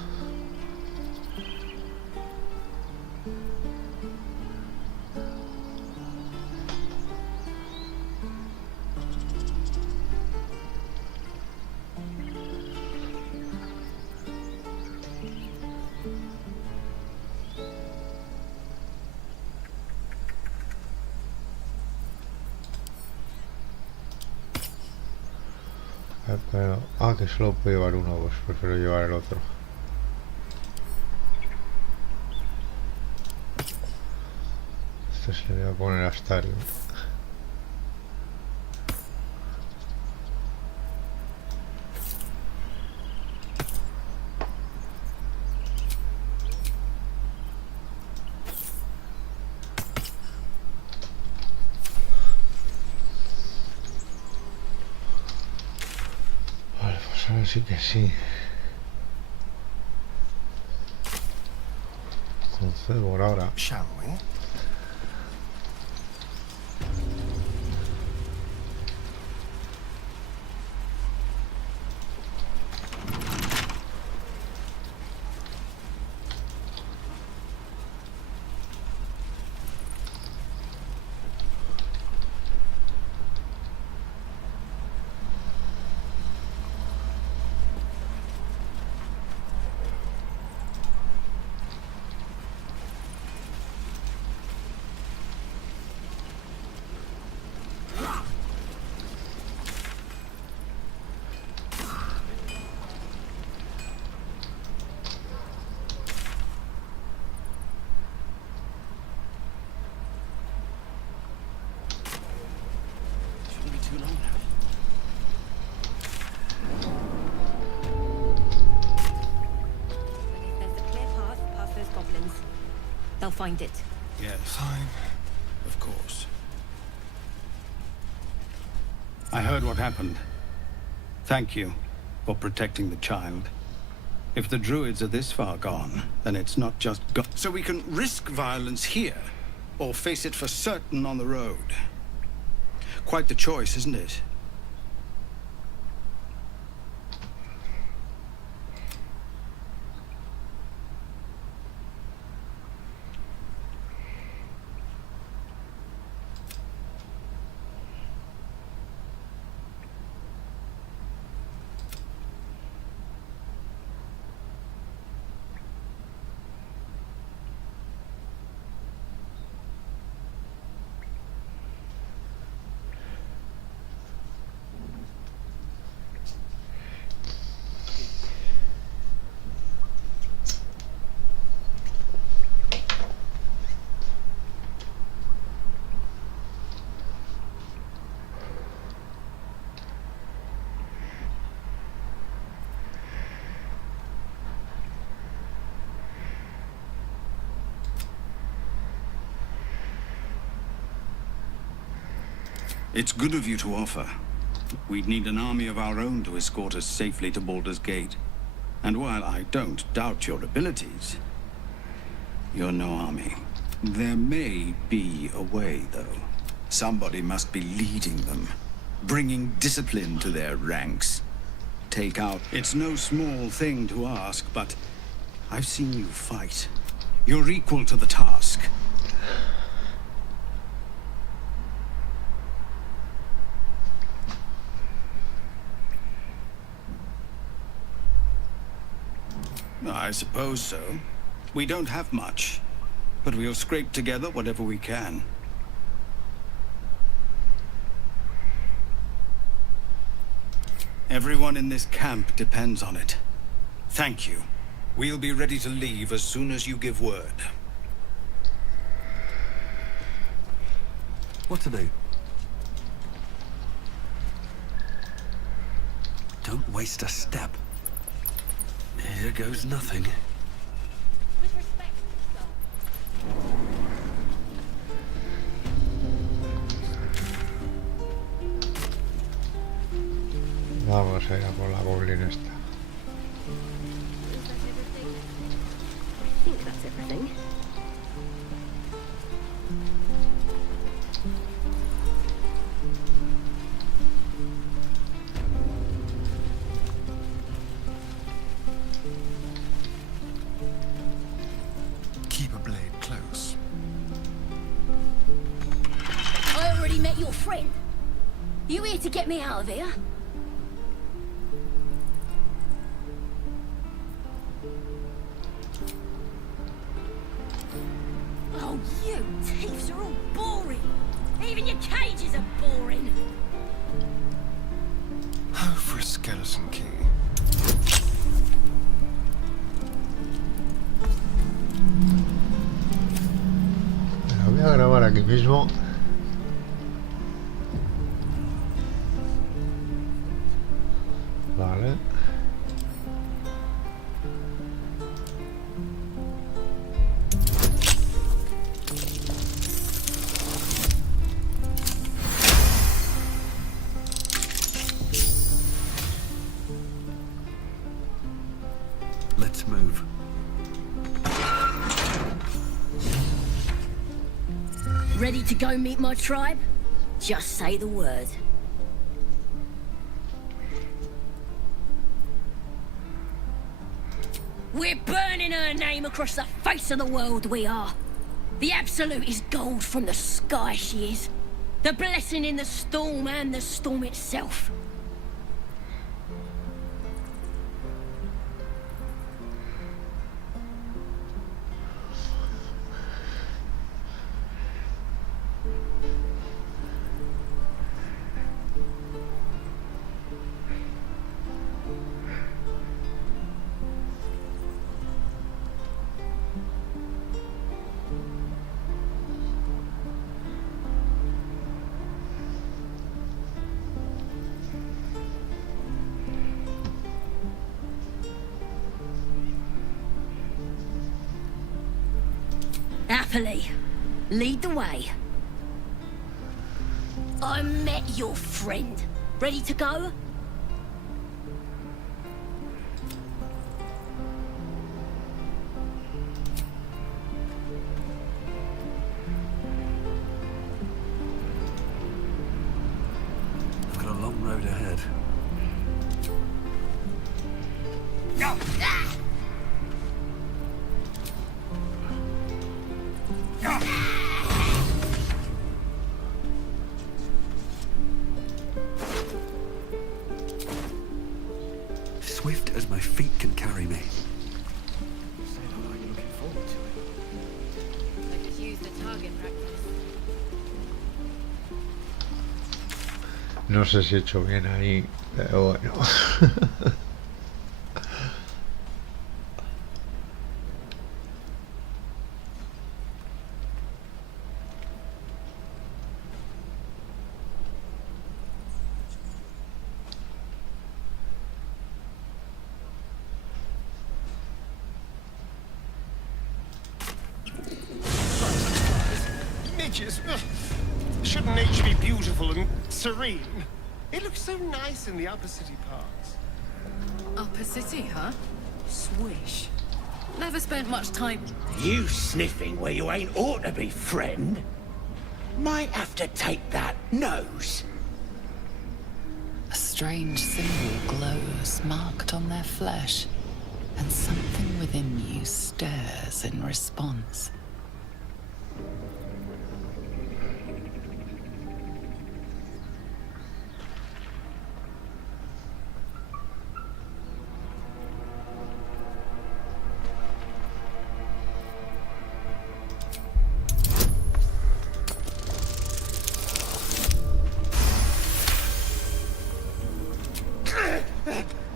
Pero, que solo puedo llevar uno, pues prefiero llevar el otro. Este se le voy a poner hasta el... Sí que sí. Concedo por ahora. Shall we? Too long now. But if there's a clear path past those goblins, they'll find it. Yes. Fine. Of course. I heard what happened. Thank you for protecting the child. If the druids are this far gone, then it's not just So we can risk violence here, or face it for certain on the road. Quite the choice, isn't it? It's good of you to offer. We'd need an army of our own to escort us safely to Baldurs Gate. And while I don't doubt your abilities, you're no army. There may be a way, though. Somebody must be leading them, bringing discipline to their ranks. Take out... It's no small thing to ask, but I've seen you fight. You're equal to the task. I suppose so. We don't have much, but we'll scrape together whatever we can. Everyone in this camp depends on it. Thank you. We'll be ready to leave as soon as you give word. What to do? Don't waste a step. Here goes nothing. Vamos a ir a por la goblin esta. I think that's everything. Keep a blade close. I already met your friend. You here to get me out of here? Oh, you thieves are all boring. Even your cages are boring. How for a skeleton key? La voy a grabar aquí mismo. Vale. Let's move. Ready to go meet my tribe? Just say the word. We're burning her name across the face of the world, we are. The Absolute is gold from the sky, she is. The blessing in the storm and the storm itself. Happily. Lead the way. I met your friend. Ready to go? I've got a long road ahead. Swift as my feet can carry me. I could use the target practice. No sé si he hecho bien ahí, pero bueno. Midges. Ugh. Shouldn't nature be beautiful and serene? It looks so nice in the upper city parts. Upper City, huh? Swish. Never spent much time. You sniffing where you ain't ought to be, friend? Might have to take that nose. A strange symbol glows, marked on their flesh, and something within you stirs in response.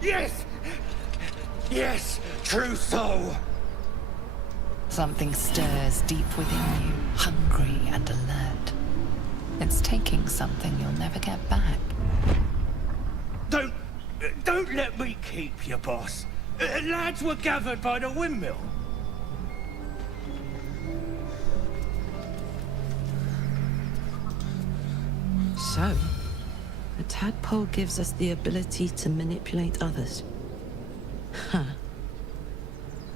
Yes! Yes, true soul! Something stirs deep within you, hungry and alert. It's taking something you'll never get back. Don't Don't let me keep you, boss. Lads were gathered by the windmill. So, a tadpole gives us the ability to manipulate others. Huh.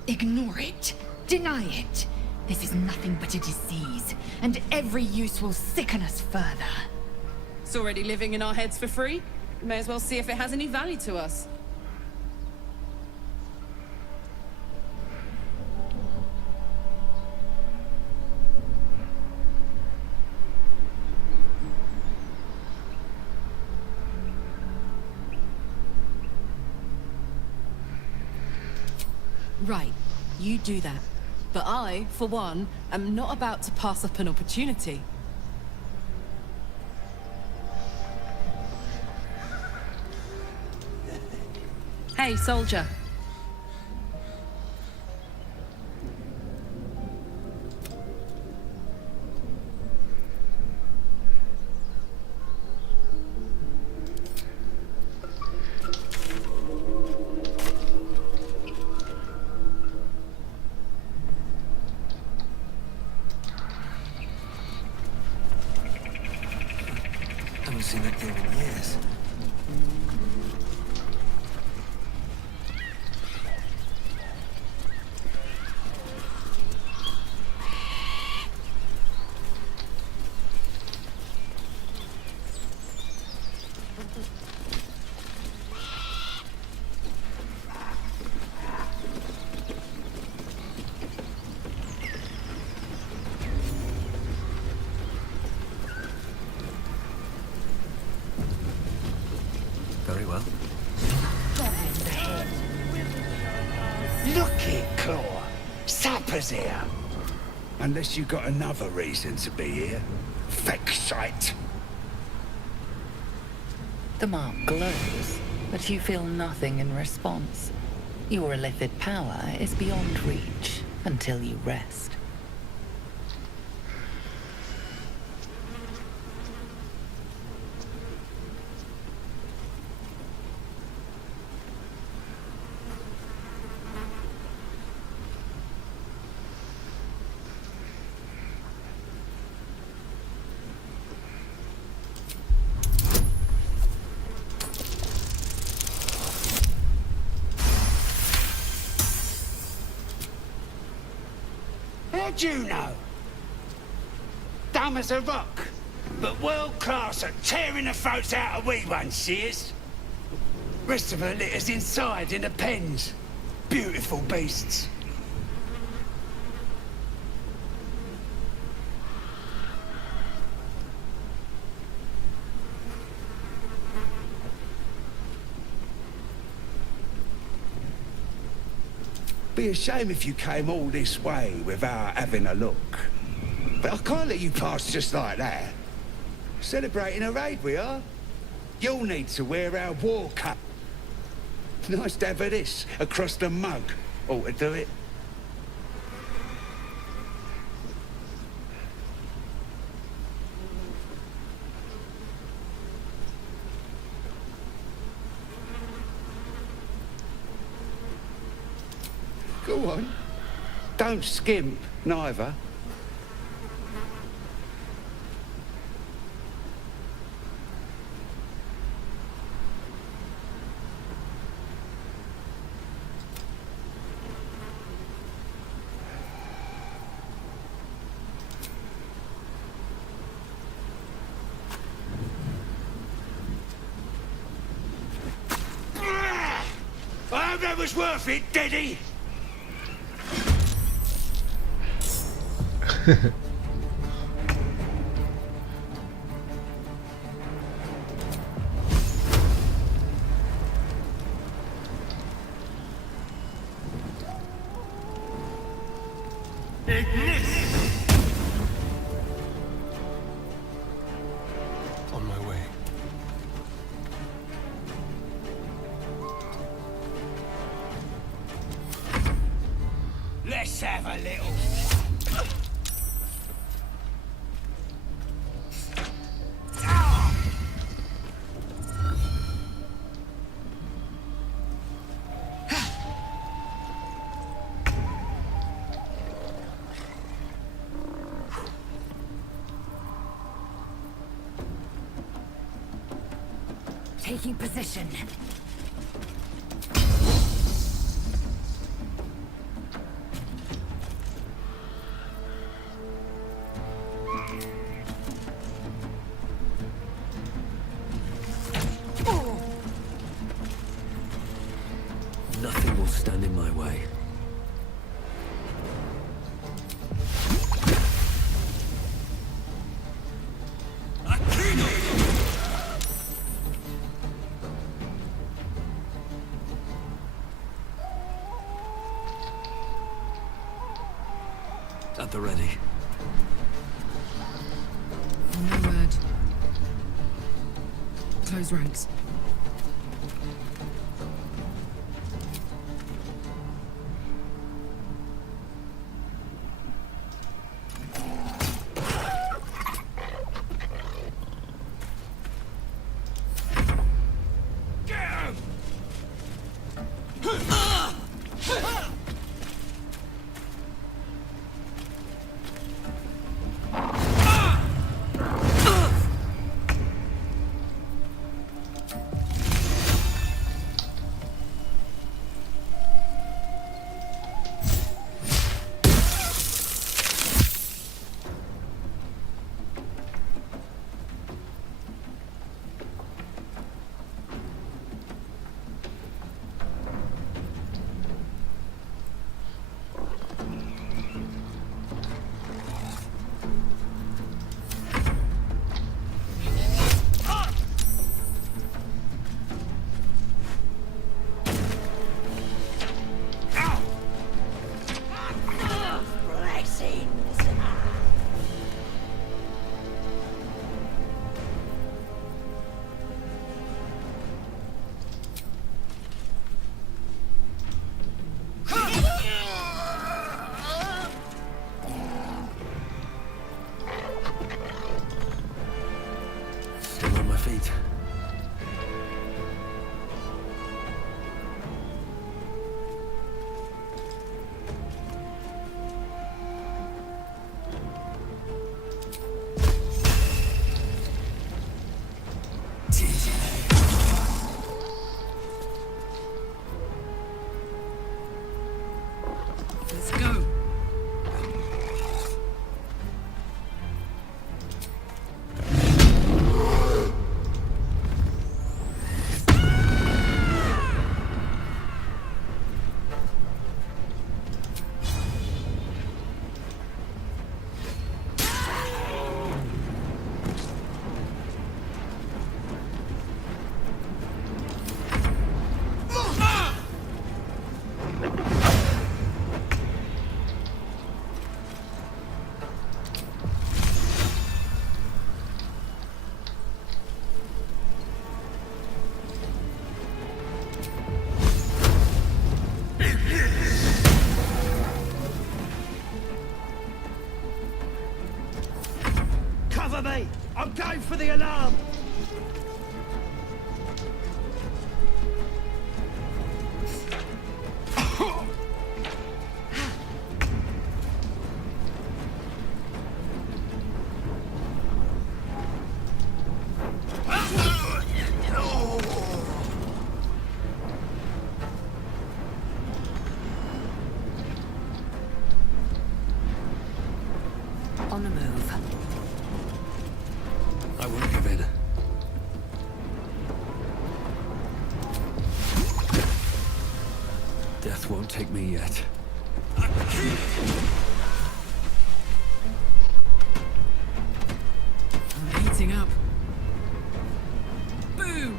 Ignore it. Deny it. This is nothing but a disease, and every use will sicken us further. It's already living in our heads for free. May as well see if it has any value to us. Right, you do that. But I, for one, am not about to pass up an opportunity. Hey, soldier. Haven't seen that game in years. Very well. Look it, Claw. Sapper's here. Unless you got another reason to be here. Feck sight. The mark glows, but you feel nothing in response. Your illithid power is beyond reach until you rest. How'd you know? Dumb as a rock, but world class at tearing the throats out of wee ones, she is. Rest of her litters inside in the pens. Beautiful beasts. Be a shame if you came all this way without having a look. But I can't let you pass just like that. Celebrating a raid we are. You'll need to wear our war cap. Nice to have of this across the mug. Ought to do it. Go on. Don't skimp, neither. I hope that was worth it, Daddy. On my way. Let's have a little. Taking position. Nothing will stand in my way. At the ready. No word. Close ranks. Still on my feet. Let's go. Cover me! I'm going for the alarm! On the move. I won't give in. Death won't take me yet. I'm heating up. Boom!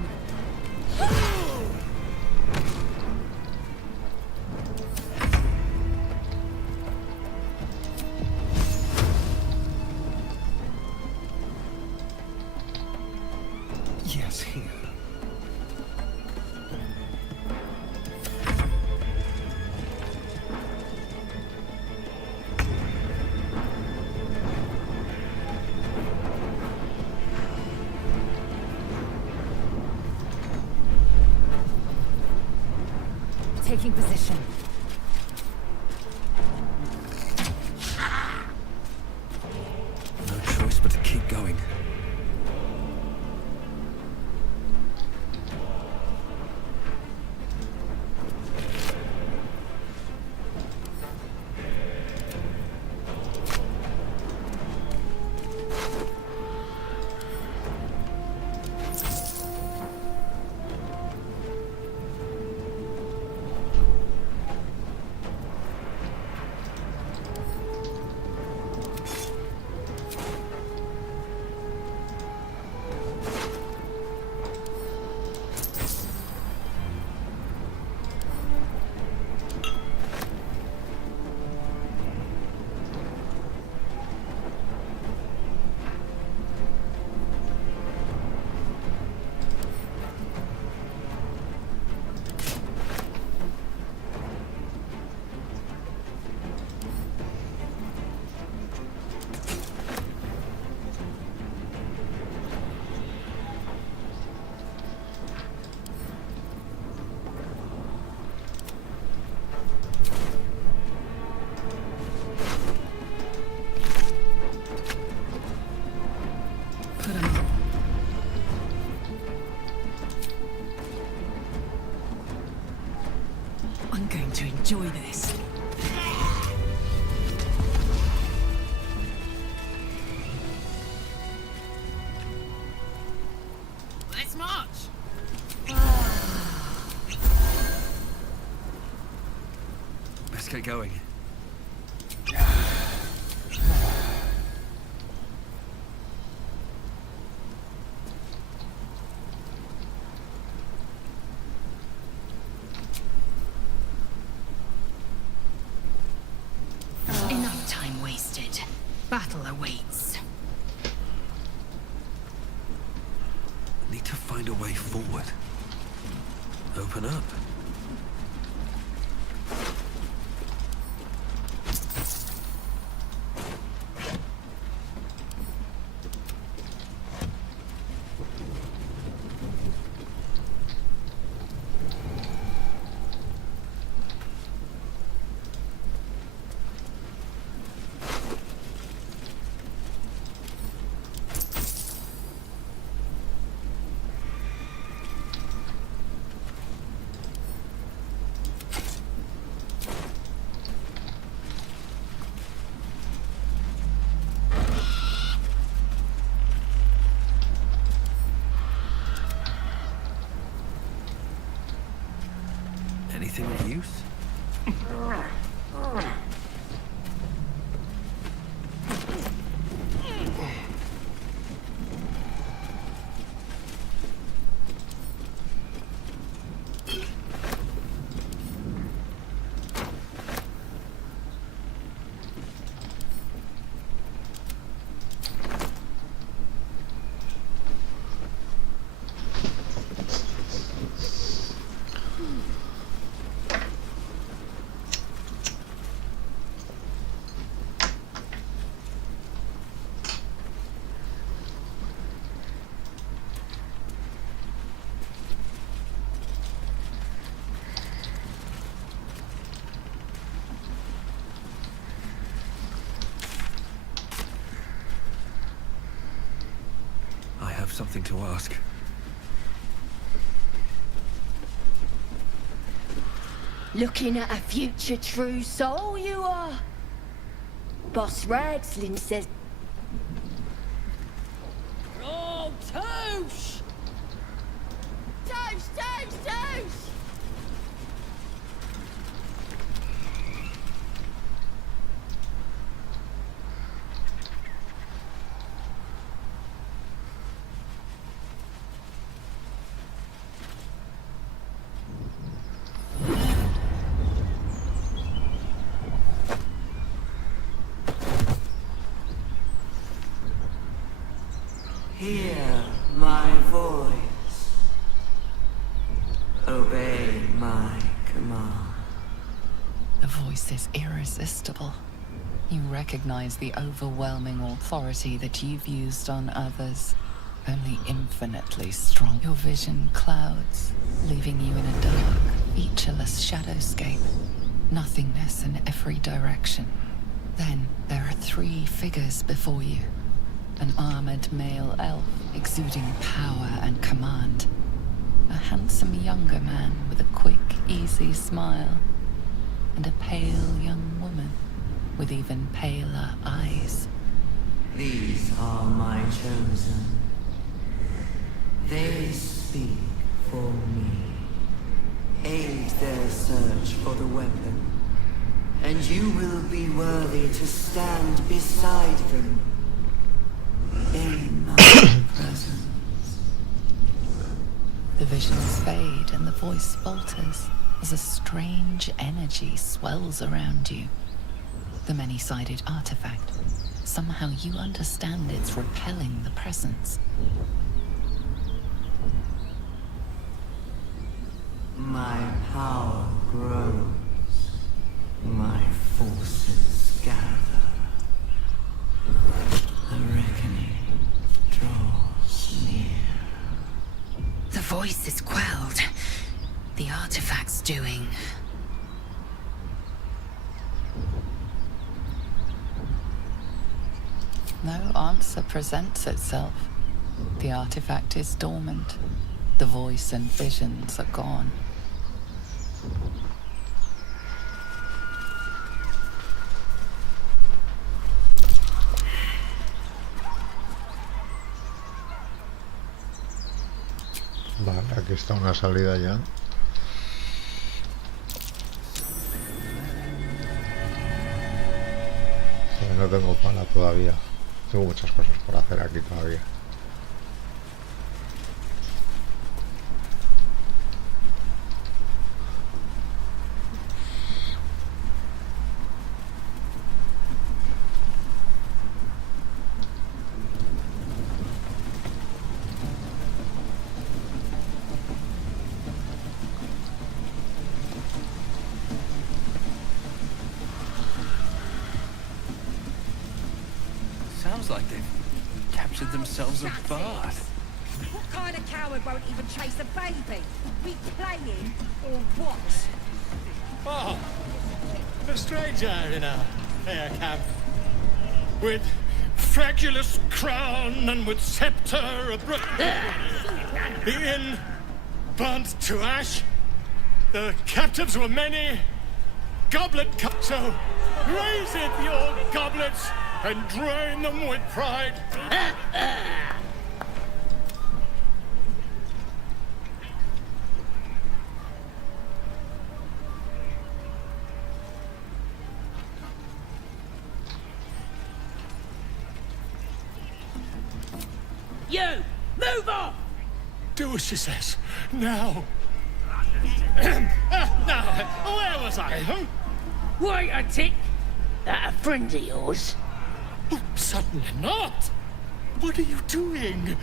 Yes, here. Taking position. No choice but to keep going. to enjoy this. Let's march! Let's get going. Enough time wasted. Battle awaits. Need to find a way forward. Open up. Anything of use? Something to ask. Looking at a future true soul, you are. Boss Ragslin says... Oh, Toosh! Toosh, Toosh, Toosh! Hear my voice. Obey my command. The voice is irresistible. You recognize the overwhelming authority that you've used on others, only infinitely strong. Your vision clouds, leaving you in a dark, featureless shadowscape. Nothingness in every direction. Then there are 3 figures before you. An armored male elf exuding power and command. A handsome younger man with a quick, easy smile. And a pale young woman with even paler eyes. These are my chosen. They speak for me. Aid their search for the weapon, and you will be worthy to stand beside them in my presence. The visions fade and the voice falters as a strange energy swells around you. The many-sided artifact. Somehow you understand it's repelling the presence. My power grows. My forces gather. The reckoning draws near. The voice is quelled. The artifact's doing. No answer presents itself. The artifact is dormant. The voice and visions are gone. Aquí está una salida ya. Pero no tengo pala todavía. Tengo muchas cosas por hacer aquí todavía. Sounds like they've captured themselves a bard. What kind of coward won't even chase a baby? We playing or what? Oh, a stranger in a fair camp. With fragulous crown and with scepter abrupt. The inn burnt to ash. The captives were many. Goblet cup, so raise it your goblets and drain them with pride. You! Move on! Do as she says. Now. Now, where was I? Huh? Wait a tick. That a friend of yours? Oh, certainly not. What are you doing?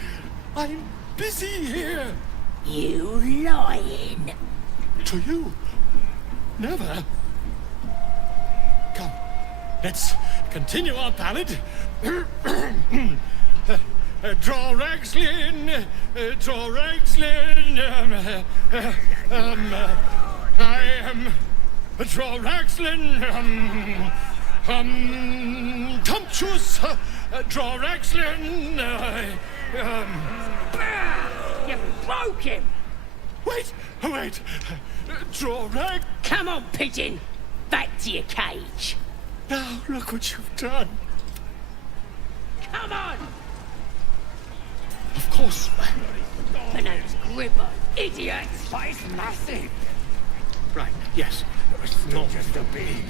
I'm busy here. You lying. To you? Never. Come, let's continue our ballad. Draw Ragslin, draw Ragslin. I am draw Ragslin. Tumptuous, draw Ragslin. You broke him. Wait. Draw Rag. Come on, pigeon. Back to your cage. Now look what you've done. Come on. Of course. The name's Gripper, idiot. But it's massive. Right, yes. It's not just a bee.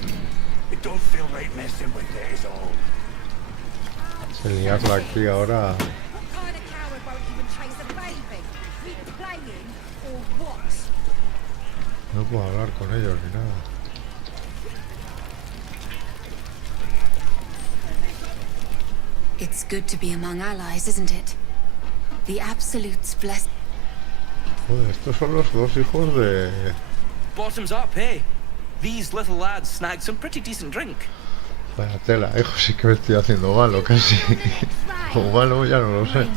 It don't feel right messing with it, is all. Liarla aquí ahora. What kind of coward won't even chase a baby? We playing or what? No puedo hablar con ellos ni nada. It's good to be among allies, isn't it? The Absolute's blessed. Joder, estos son los dos hijos de... Bottoms up, eh? These little lads snagged some pretty decent drink. Vaya tela, hijo, sí que me estoy haciendo malo casi. O malo ya no lo sé.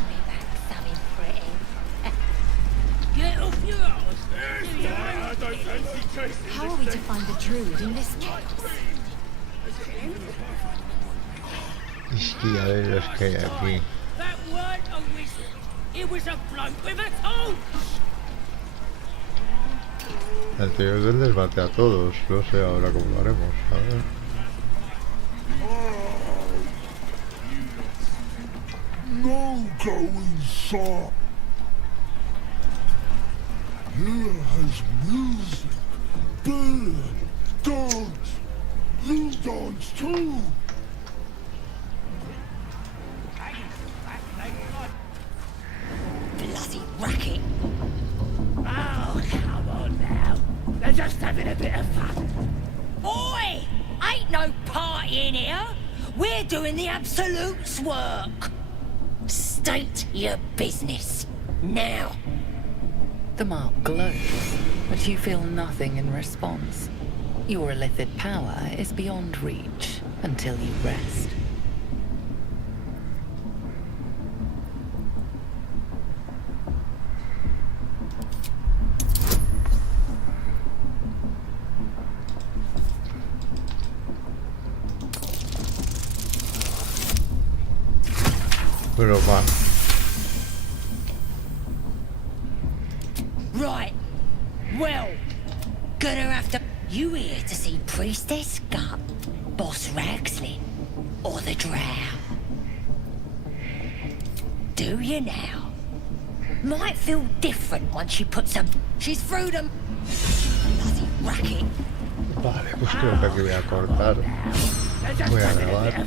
How are we to find the druid in this chaos? Hostia, es que hay aquí. That weren't a whistle. It was a bloke with a torch. El tío del desbate a todos. No sé ahora cómo lo haremos. A ver. No going soft. Here has music, bird, dogs. You dance too. Bloody racket. Oh, come on now. They're just having a bit of fun. Oi! Ain't no party in here. We're doing the Absolute's work. State your business. Now. The mark glows, but you feel nothing in response. Your illithid power is beyond reach until you rest. Pero va. Right. Well, gonna have to... You here to see Priestess Gut, Boss Ragslin, or the Drow? Do you now? might feel different once she puts them. She's through them. Bloody racket. Vale, pues creo que aquí voy a cortar. Voy a grabar.